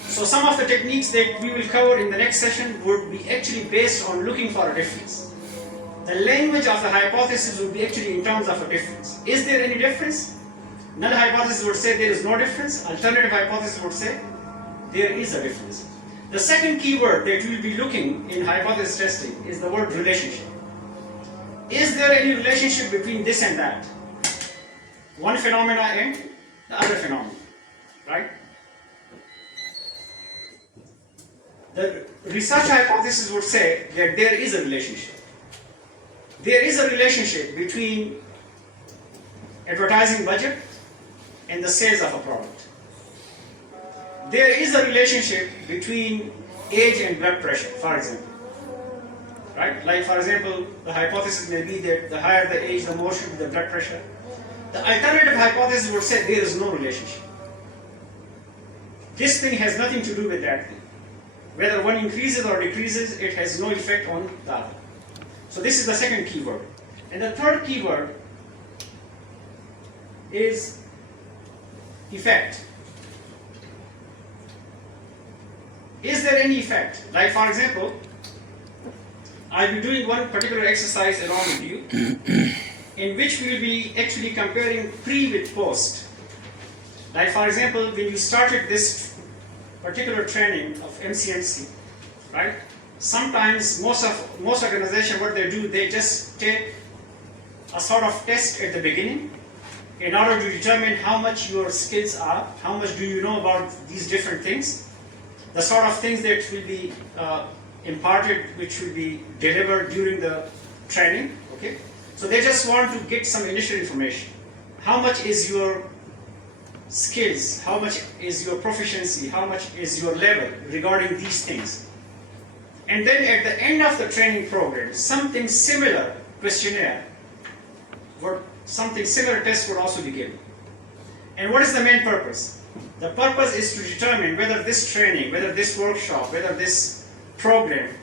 So some of the techniques that we will cover in the next session would be actually based on looking for a difference. The language of the hypothesis would be actually in terms of a difference. Is there any difference? Null hypothesis would say there is no difference. Alternative hypothesis would say there is a difference. The second keyword that we will be looking in hypothesis testing is the word relationship. Is there any relationship between this and that? One phenomena and the other phenomena, right? The research hypothesis would say that there is a relationship. There is a relationship between advertising budget and the sales of a product. There is a relationship between age and blood pressure, for example. Right? Like, for example, the hypothesis may be that the higher the age, the more should be the blood pressure. The alternative hypothesis would say there is no relationship. This thing has nothing to do with that thing. Whether one increases or decreases, it has no effect on the other. So this is the second keyword. And the third keyword is effect. is there any effect? Like for example, I'll be doing one particular exercise along with you, in which we will be actually comparing pre with post. Like for example, when you started this particular training of MCMC, right? Sometimes most organizations, what they do, they just take a sort of test at the beginning in order to determine how much your skills are, how much do you know about these different things, the sort of things that will be imparted, which will be delivered during the training, okay? So they just want to get some initial information. How much is your skills, how much is your proficiency, how much is your level regarding these things. And then at the end of the training program, something similar questionnaire, something similar test would also be given. And what is the main purpose? The purpose is to determine whether this training, whether this workshop, whether this program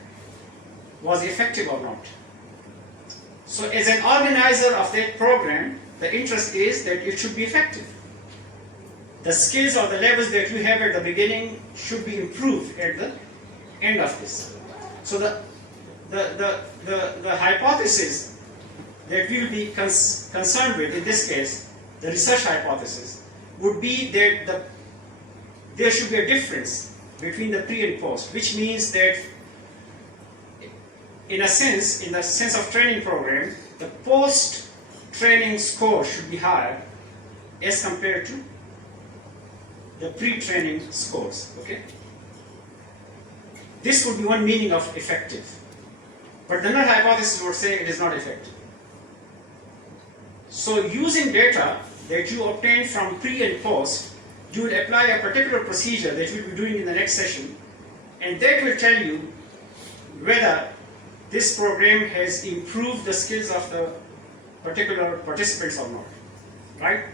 was effective or not. So as an organizer of that program, the interest is that it should be effective. The skills or the levels that you have at the beginning should be improved at the end of this. So the hypothesis that we will be concerned with, in this case, the research hypothesis, would be that there should be a difference between the pre and post, which means that in the sense of training program, the post-training score should be higher as compared to the pre-training scores, okay? This would be one meaning of effective. But the null hypothesis would say it is not effective. So using data that you obtain from pre and post, you will apply a particular procedure that we'll be doing in the next session, and that will tell you whether this program has improved the skills of the particular participants or not, right?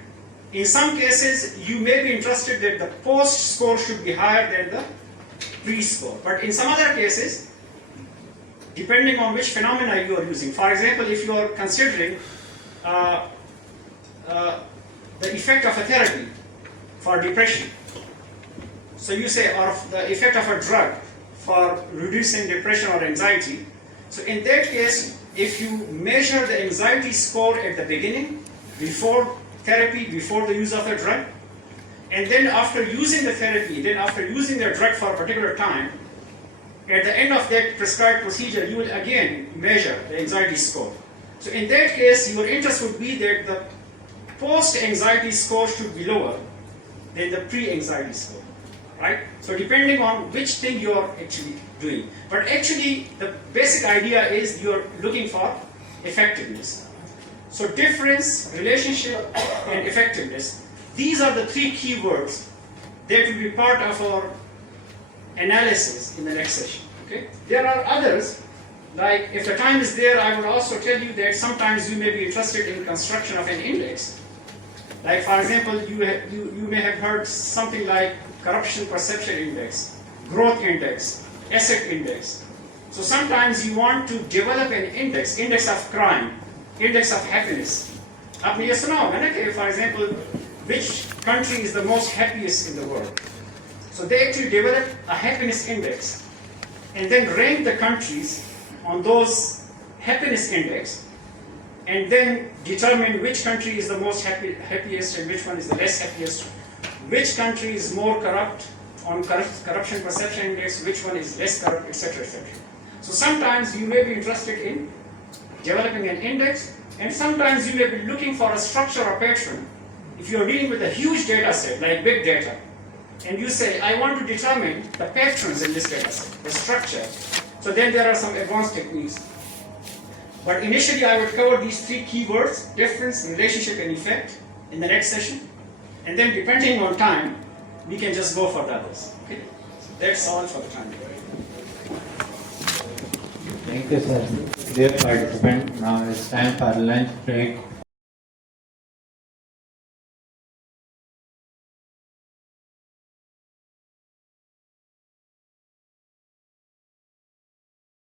In some cases, you may be interested that the post score should be higher than the pre-score. But in some other cases, depending on which phenomena you are using, for example, if you are considering the effect of a therapy for depression, so you say, or the effect of a drug for reducing depression or anxiety, so in that case, if you measure the anxiety score at the beginning, before therapy, before the use of a drug, and then after using the therapy, then after using the drug for a particular time, at the end of that prescribed procedure, you will again measure the anxiety score. So in that case, your interest would be that the post-anxiety score should be lower than the pre-anxiety score, right? So depending on which thing you are actually doing. But actually, the basic idea is you are looking for effectiveness. So difference, relationship, and effectiveness, these are the three keywords that will be part of our analysis in the next session. Okay? There are others, like if the time is there, I would also tell you that sometimes you may be interested in construction of an index. Like for example, you may have heard something like corruption perception index, growth index, asset index. So sometimes you want to develop an index of crime, index of happiness. आपने ये सुना होगा ना कि for example, which country is the most happiest in the world? So they actually develop a happiness index and then rank the countries on those happiness index and then determine which country is the most happiest and which one is the less happiest, which country is more corrupt on corruption perception index, which one is less corrupt, etc., etc. So sometimes you may be interested in developing an index, and sometimes you may be looking for a structure or pattern. If you are dealing with a huge data set, like big data, and you say, I want to determine the patterns in this data set, the structure, so then there are some advanced techniques. But initially I would cover these three keywords, difference, relationship, and effect, in the next session. And then depending on time, we can just go for the others. Okay? So that's all for the time. Thank you, sir. Dear participant, now it's time for lunch break.